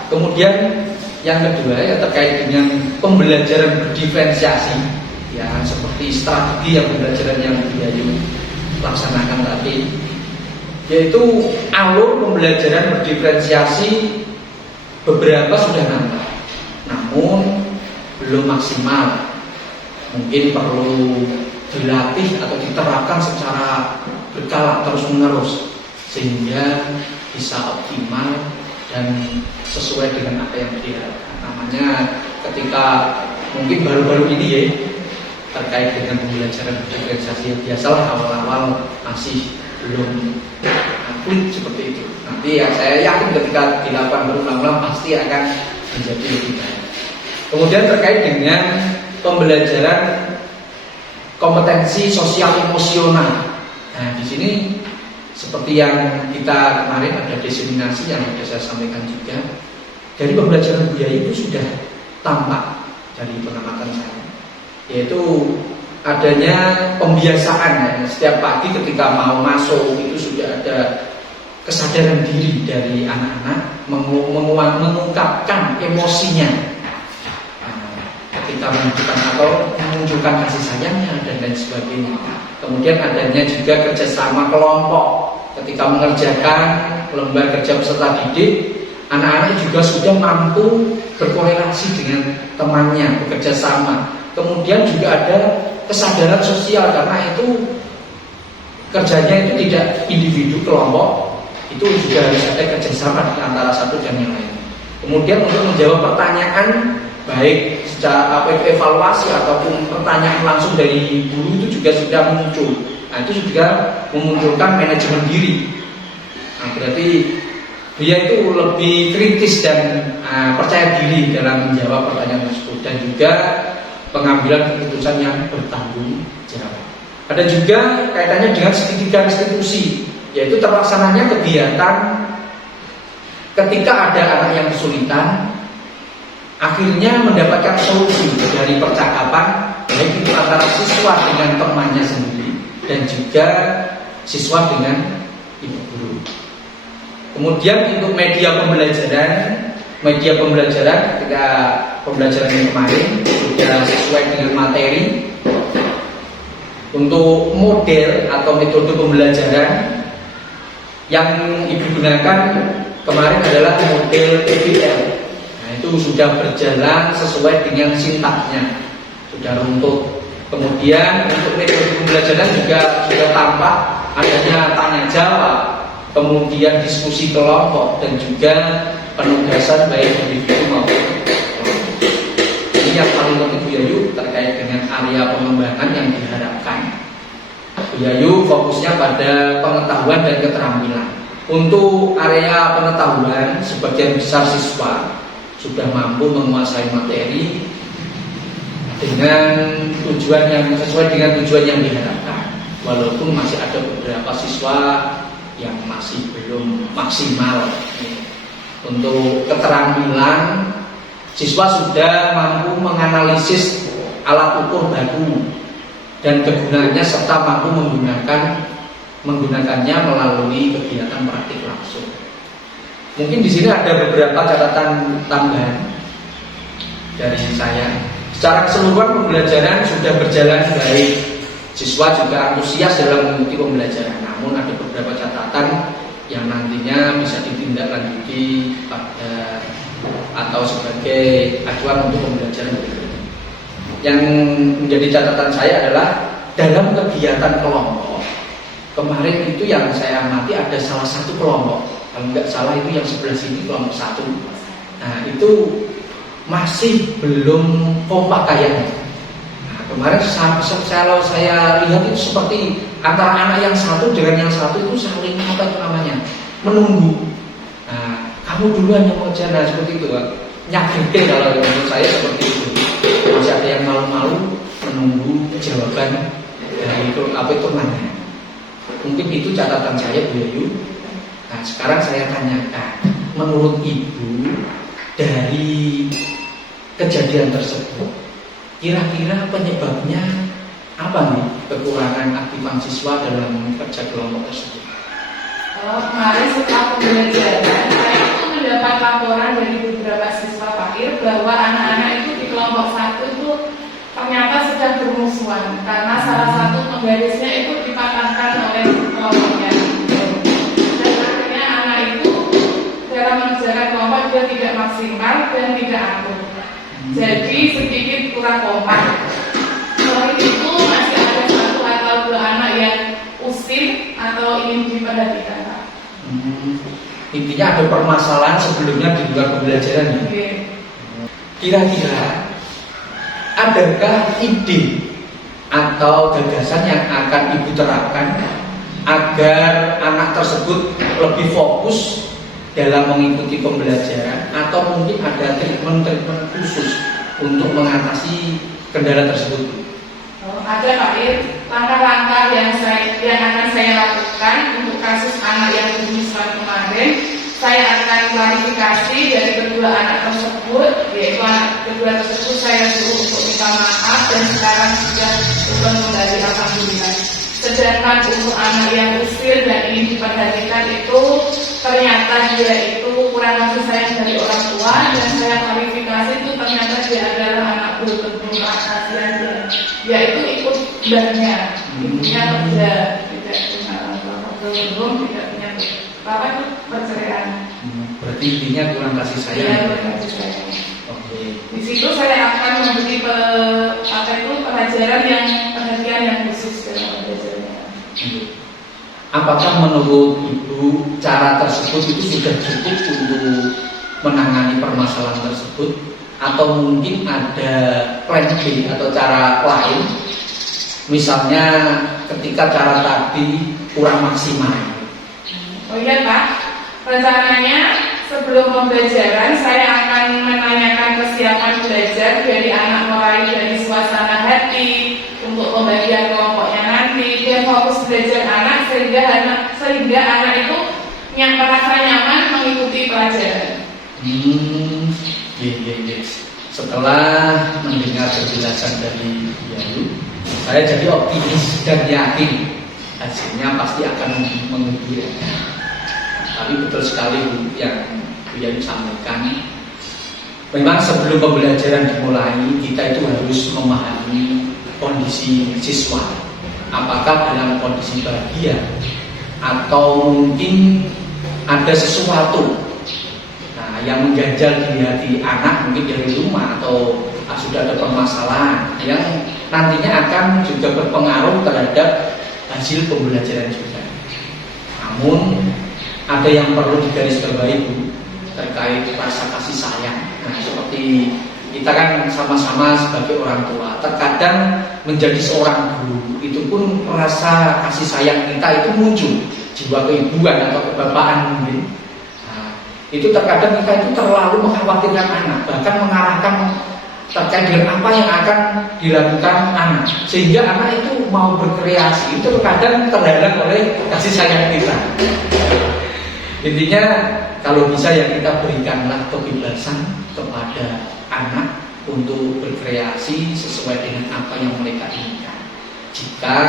Kemudian yang kedua ya terkait dengan pembelajaran berdiferensiasi, ya seperti strategi yang pembelajaran yang budaya laksanakan tadi, yaitu alur pembelajaran berdiferensiasi beberapa sudah nampak, namun belum maksimal. Mungkin perlu dilatih atau diterapkan secara berkala terus-menerus sehingga bisa optimal dan sesuai dengan apa yang diharapkan. Namanya ketika mungkin baru-baru ini ya terkait dengan pembelajaran diferensiasi, biasalah awal-awal masih belum akurat seperti itu. Nanti ya saya yakin ketika dilakukan berulang-ulang pasti akan menjadi lebih baik. Kemudian terkait dengan pembelajaran kompetensi sosial emosional. Nah, di sini seperti yang kita kemarin ada diseminasi yang sudah saya sampaikan juga, dari pembelajaran budaya itu sudah tampak dari pengamatan saya, yaitu adanya pembiasaan ya. Setiap pagi ketika mau masuk itu sudah ada kesadaran diri dari anak-anak mengungkapkan emosinya ketika menunjukkan kasih sayangnya dan lain sebagainya. Kemudian adanya juga kerjasama kelompok ketika mengerjakan lembar kerja peserta didik, anak-anak juga sudah mampu berkorelasi dengan temannya, bekerja sama. Kemudian juga ada kesadaran sosial karena itu kerjanya itu tidak individu, kelompok, itu juga harus ada kerjasama antara satu dan yang lain. Kemudian untuk menjawab pertanyaan baik secara evaluasi ataupun pertanyaan langsung dari guru itu juga sudah muncul. Nah, itu juga memunculkan manajemen diri. Nah, berarti dia itu lebih kritis dan percaya diri dalam menjawab pertanyaan tersebut, dan juga pengambilan keputusan yang bertanggung jawab. Ada juga kaitannya dengan segitiga restitusi, yaitu terlaksananya kegiatan ketika ada anak yang kesulitan, akhirnya mendapatkan solusi dari percakapan, baik itu antara siswa dengan temannya sendiri dan juga siswa dengan ibu guru. Kemudian untuk media pembelajaran ketika pembelajaran yang kemarin sudah sesuai dengan materi. Untuk model atau metode pembelajaran yang ibu gunakan kemarin adalah model PBL. Nah, itu sudah berjalan sesuai dengan sintaksnya, sudah runtut. Kemudian untuk metode pembelajaran juga sudah tampak adanya tanya jawab, kemudian diskusi kelompok, dan juga penugasan baik individu maupun kelompok. Ini yang paling penting Bu Yayu terkait dengan area pengembangan yang diharapkan. Bu Yayu fokusnya pada pengetahuan dan keterampilan. Untuk area pengetahuan, sebagian besar siswa sudah mampu menguasai materi dengan tujuan yang sesuai dengan tujuan yang diharapkan. Walaupun masih ada beberapa siswa yang masih belum maksimal. Untuk keterampilan, siswa sudah mampu menganalisis alat ukur baku dan kegunaannya serta mampu menggunakannya melalui kegiatan praktik langsung. Mungkin di sini ada beberapa catatan tambahan dari saya. Secara keseluruhan pembelajaran sudah berjalan baik. Siswa juga antusias dalam mengikuti pembelajaran. Namun ada beberapa catatan yang nantinya bisa ditindaklanjuti pada atau sebagai acuan untuk pembelajaran berikutnya. Yang menjadi catatan saya adalah dalam kegiatan kelompok kemarin itu yang saya amati ada salah satu kelompok, kalau nggak salah itu yang sebelah sini kelompok 1. Nah itu masih belum kompak kayaknya. Nah, kemarin kalau saya lihat itu seperti antara anak yang satu dengan yang satu itu saling menunggu. Nah, kamu duluan yang mau jalan seperti itu, Pak. Nyakitin kalau menurut saya seperti itu. Masih ada yang malu-malu menunggu jawaban dari turnamen. Mungkin itu catatan saya Bu Yayu. Nah, sekarang saya tanyakan, menurut Ibu dari kejadian tersebut, kira-kira penyebabnya apa nih kekurangan aktifan siswa dalam kerja kelompok tersebut? Kemarin setelah pembelajaran, saya itu mendapat laporan dari beberapa siswa Fakir bahwa anak-anak itu di kelompok 1 itu ternyata sedang bermusuhan karena salah satu penggarisnya itu dipatahkan oleh kelompoknya. Dan akhirnya anak itu dalam mengerjakan kelompok juga tidak maksimal dan tidak akur. Jadi sedikit kurang kompak. Selain itu masih ada 1 atau 2 anak yang usil atau ingin diperhatikan. Intinya ada permasalahan sebelumnya di luar pembelajaran ya. Kira-kira adakah ide atau gagasan yang akan Ibu terapkan agar anak tersebut lebih fokus dalam mengikuti pembelajaran, atau mungkin ada treatment khusus untuk mengatasi kendala tersebut? Ada Pak Ir, langkah-langkah yang akan saya lakukan untuk kasus anak yang bermisal kemarin, saya akan klarifikasi dari kedua anak tersebut, yaitu anak kedua tersebut saya suruh untuk minta maaf dan sekarang sudah turun kembali, alhamdulillah. Sedangkan untuk anak yang usil dan ingin diperhatikan itu ternyata dia itu kurang kasih sayang dari orang tua, dan saya klarifikasi itu ternyata dia adalah anak belum kasihan dia itu ikut mbahnya, ibunya kerja, tidak punya belum tidak punya apa itu perceraian. Berarti intinya kurang kasih sayang. Iya, kurang kasih sayang. Oke. Di situ saya akan memberi pelajaran yang perhatian yang khusus dalam pembelajarannya. Apakah menurut Ibu cara tersebut itu sudah cukup untuk menangani permasalahan tersebut, atau mungkin ada plan B atau cara lain, misalnya ketika cara tadi kurang maksimal? Oh iya Pak, rencananya sebelum pembelajaran saya akan menanyakan kesiapan belajar dari anak, mulai dari suasana hati untuk pembagian kelompoknya nanti, biar fokus belajar anak sehingga anak itu yang merasa nyaman mengikuti pelajaran. Setelah mendengar penjelasan dari Yayu, saya jadi optimis dan yakin hasilnya pasti akan mengembirakan. Tapi betul sekali Bu, yang Bu Yayu sampaikan, memang sebelum pembelajaran dimulai kita itu harus memahami kondisi siswa, apakah dalam kondisi bahagia atau mungkin ada sesuatu yang mengganjal di hati anak, mungkin dari rumah atau sudah ada permasalahan yang nantinya akan juga berpengaruh terhadap hasil pembelajaran juga. Namun ada yang perlu digarisbawahi Bu, terkait rasa kasih sayang. Nah, seperti kita kan sama-sama sebagai orang tua, terkadang menjadi seorang guru itu pun rasa kasih sayang kita itu muncul, jiwa keibuan atau kebapaan mungkin. Itu terkadang kita itu terlalu mengkhawatirkan anak, bahkan mengarahkan terkait dengan apa yang akan dilakukan anak, sehingga anak itu mau berkreasi itu terkadang terhalang oleh kasih sayang kita. Intinya kalau bisa ya kita berikanlah kebebasan kepada anak untuk berkreasi sesuai dengan apa yang mereka inginkan. Jika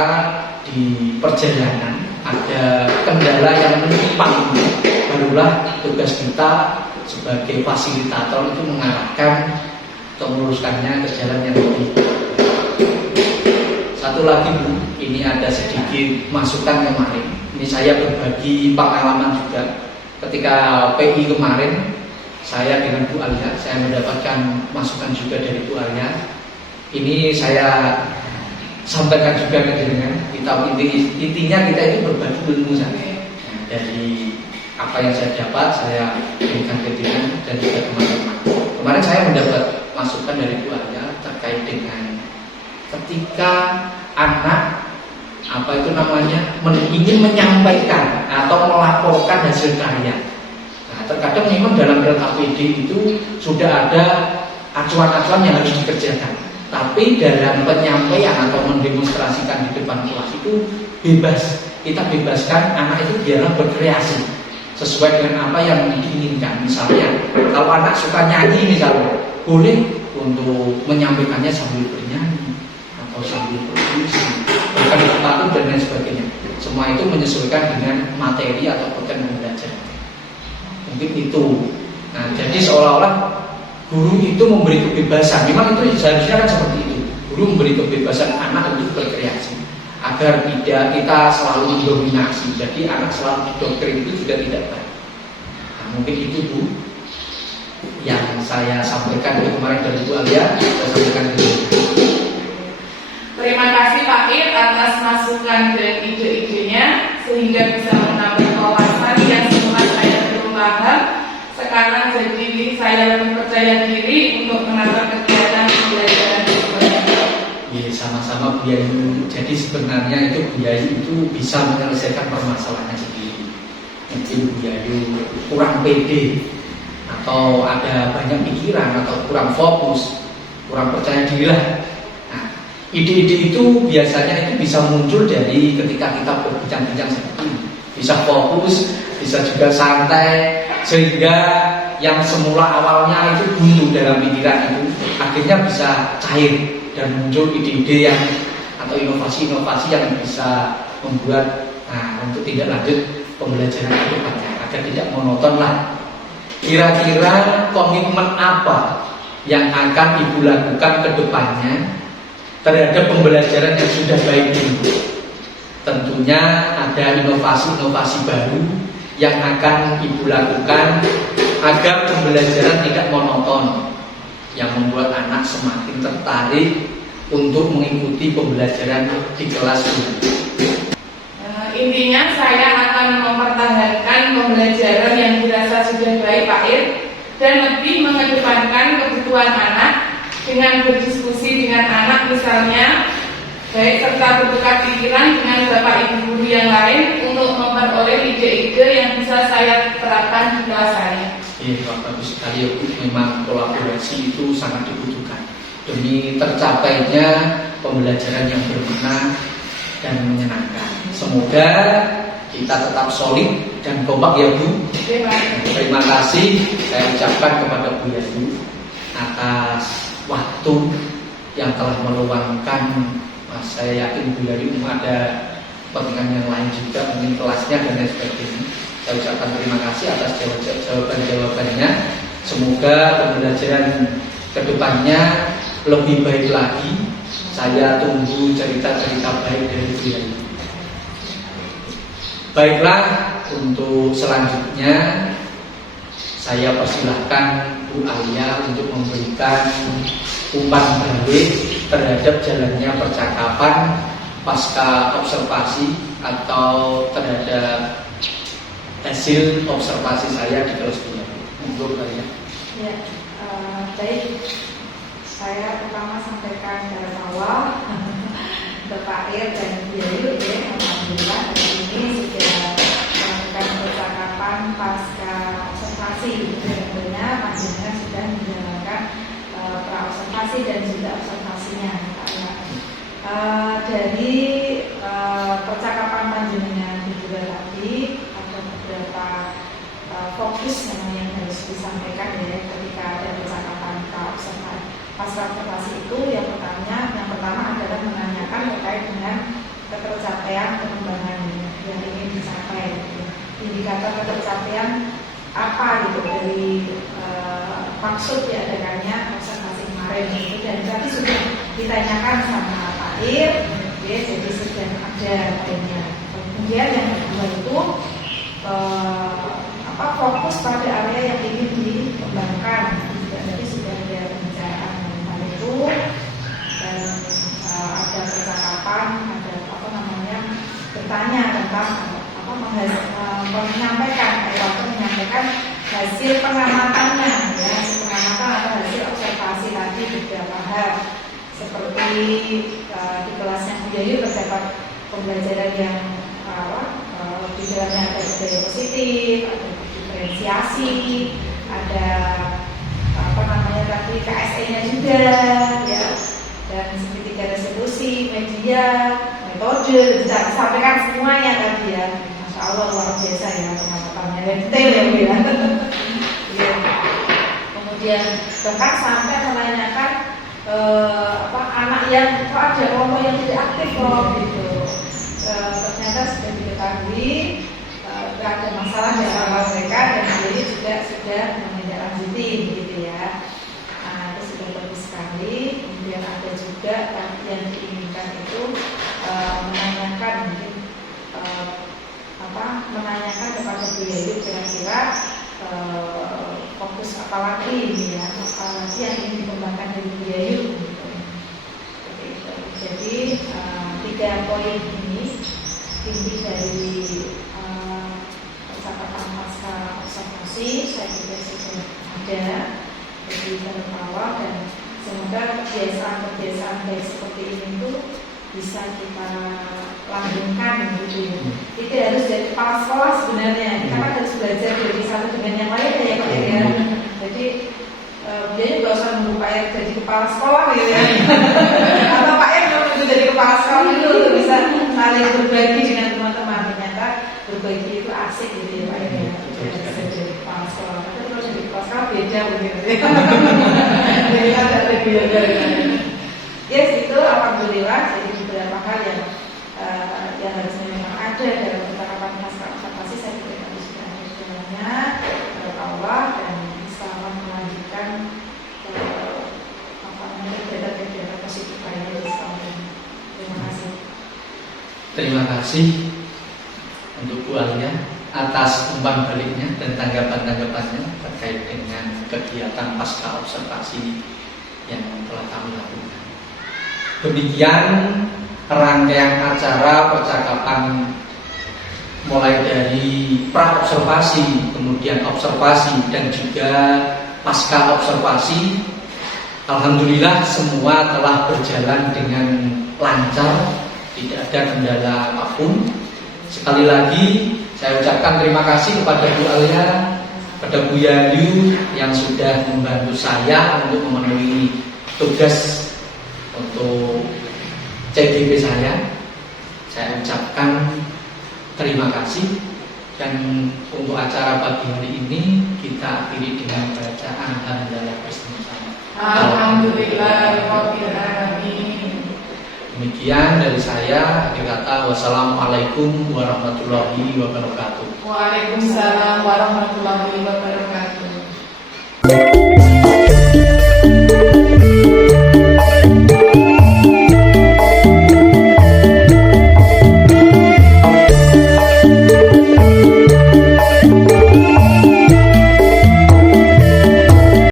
di perjalanan ada kendala yang menyimpang, barulah tugas kita sebagai fasilitator itu mengarahkan atau meluruskannya ke jalan yang lebih. Satu lagi Bu, ini ada sedikit masukan kemarin. Ini saya berbagi pengalaman juga. Ketika PI kemarin, saya dengan Bu Alia, saya mendapatkan masukan juga dari Bu Alia. Ini saya sampaikan juga ke jenengan. Intinya kita itu berbagi ilmu saja. Dari apa yang saya dapat, saya berikan ke jenengan dan juga teman-teman. Kemarin saya mendapat masukan dari Bu Alia terkait dengan ketika anak ingin menyampaikan atau melaporkan hasil karya. Nah, terkadang memang dalam LKPD itu sudah ada acuan-acuan yang harus dikerjakan. Tapi dalam penyampaian atau mendemonstrasikan di depan kelas itu bebas. Kita bebaskan anak itu biarlah berkreasi sesuai dengan apa yang diinginkan. Misalnya, kalau anak suka nyanyi misalnya, boleh untuk menyampaikannya sambil bernyanyi atau sambil berpuisi, bahkan bertatung dan lain sebagainya. Semua itu menyesuaikan dengan materi atau konten belajar. Mungkin itu. Nah, jadi seolah-olah guru itu memberi kebebasan. Memang itu seharusnya kan seperti itu. Guru memberi kebebasan anak untuk berkreasi agar tidak kita selalu mendominasi. Jadi anak selalu didoktrin itu juga tidak baik. Nah, mungkin itu Bu yang saya sampaikan kemarin dari Bu Alia. Saya sampaikan ke Bu. Terima kasih Pak Ir atas masukan dan ide-idenya sehingga bisa menambah wawasan yang semula saya belum paham. Sekarang jadi saya lebih percaya diri untuk menata kegiatan pembelajaran di sekolah. Iya, sama-sama Bu Yayu. Jadi sebenarnya itu Bu Yayu itu bisa menyelesaikan permasalahannya sendiri. Mungkin Bu Yayu kurang pede atau ada banyak pikiran atau kurang fokus, kurang percaya diri lah. Nah, ide-ide itu biasanya itu bisa muncul dari ketika kita berbincang-bincang seperti ini. bisa fokus, bisa juga santai, sehingga yang semula awalnya itu buntu dalam pikiran itu akhirnya bisa cair dan muncul ide-ide yang atau inovasi-inovasi yang bisa membuat untuk tindak lanjut pembelajaran ke depannya agar tidak monoton lah. Kira-kira komitmen apa yang akan Ibu lakukan ke depannya terhadap pembelajaran yang sudah baik ini? Tentunya ada inovasi-inovasi baru yang akan Ibu lakukan agar pembelajaran tidak monoton, yang membuat anak semakin tertarik untuk mengikuti pembelajaran di kelas ini. Intinya saya akan mempertahankan pembelajaran yang dirasa sudah baik Pak Ir dan lebih mengedepankan kebutuhan anak dengan berdiskusi dengan anak misalnya, baik serta bertukar pikiran dengan Bapak Ibu guru yang lain untuk memperoleh ide-ide yang bisa saya terapkan di kelas saya. Iya, bagus sekali ya Bu. Memang kolaborasi itu sangat dibutuhkan demi tercapainya pembelajaran yang bermakna dan menyenangkan. Semoga kita tetap solid dan kompak ya Bu. Terima kasih saya ucapkan kepada Bu Yayu atas waktu yang telah meluangkan. Saya yakin Bu Yayu ada kepentingan yang lain juga, mungkin kelasnya dan lain sebagainya. Saya ucapkan terima kasih atas jawaban-jawabannya. Semoga pembelajaran kedepannya lebih baik lagi. Saya tunggu cerita-cerita baik dari Bu Yayu. Baiklah, untuk selanjutnya saya persilahkan Bu Alia untuk memberikan umpan balik terhadap jalannya percakapan pasca observasi atau terhadap hasil observasi saya di kelas dunia. Monggo Bu Alia. Ya, baik. Saya pertama sampaikan dari awal Bapak Ir dan Bu Yayu ya, alhamdulillah hari ini sudah melakukan percakapan pasca observasi. Tentunya panjenengan sudah menjalankan pra-observasi dan juga observasinya. Dari percakapan panjenengan di bulan tadi ada beberapa fokus yang harus disampaikan ya ketika ada percakapan pasca observasi itu. Yang pertama adalah menanyakan terkait dengan ketercapaian pengembangan yang ingin dicapai. Indikator ketercapaian apa gitu dari maksud diadakannya observasi kemarin itu, dan tadi sudah ditanyakan sama Pak Ir ya, jadi sudah ada poinnya. Kemudian yang kedua itu fokus pada area yang ingin dikembangkan, jadi sudah ada pembicaraan tentang itu dan ada percakapan, ada bertanya tentang menyampaikan hasil pengamatannya ya, hasil pengamatan atau hasil observasi tadi di beberapa hal seperti di kelasnya Bu Yayu terdapat pembelajaran yang di dalamnya ada budaya positif, ada diferensiasi, ada tadi KSE-nya juga ya, dan segitiga resolusi, media, metode, bisa disampaikan semuanya tadi ya. Masya Allah luar biasa ya pengamatannya, detail ya Bu ya. Ya. Kemudian bahkan sampai menanyakan anak yang ada kelompok yang tidak aktif loh gitu. Ternyata sudah diketahui ada masalah di antara mereka dan jadi juga sudah menindaklanjuti gitu ya. Nah, itu sudah bagus sekali. Kemudian ada juga yang diinginkan itu menanyakan mungkin menanyakan kepada Bu Yayu kira-kira fokus apa lagi ya, apa lagi yang ingin dikembangkan dari Bu Yayu gitu. Jadi 3 poin ini inti dari percakapan pasca observasi saya juga sudah ada jadi terbawa, dan semoga kebiasaan baik seperti ini tuh bisa kita langgengkan gitu ya. Itu harus dari kepala sekolah sebenarnya. Kita kan harus belajar dari satu dengan yang lain ya Pak ya. Jadi dia juga usah nunggu Pak Ir jadi kepala sekolah gitu ya. Atau Pak Ir nunggu jadi kepala sekolah dulu untuk bisa saling berbagi dengan teman-teman. Ternyata berbagi itu asik gitu ya Pak ya. Bisa jadi kepala sekolah, tapi kalau jadi kepala sekolah beda begitu ya. Jadi ada beda. Yes, itu alhamdulillah jadi beberapa hal yang harusnya memang ada dalam percakapan pasca observasi saya pikir tadi sudah ada jalannya Allah dan bisa melanjutkan kegiatan-kegiatan positif lainnya di tahun ini. Terima kasih. Terima kasih untuk Bu Alia atas umpan baliknya dan tanggapan-tanggapannya terkait dengan kegiatan pasca observasi yang telah kami lakukan. Demikian rangkaian acara percakapan mulai dari pra observasi, kemudian observasi dan juga pasca observasi. Alhamdulillah semua telah berjalan dengan lancar, tidak ada kendala apapun. Sekali lagi saya ucapkan terima kasih kepada Bu Alia, kepada Bu Yayu yang sudah membantu saya untuk memenuhi tugas untuk CGP saya. Saya ucapkan terima kasih. Dan untuk acara pagi hari ini kita akhiri dengan bacaan hamdalah bersama sama. Alhamdulillahirabbil alamin. Demikian dari saya. Akhir kata, wassalamualaikum warahmatullahi wabarakatuh. Waalaikumsalam warahmatullahi wabarakatuh.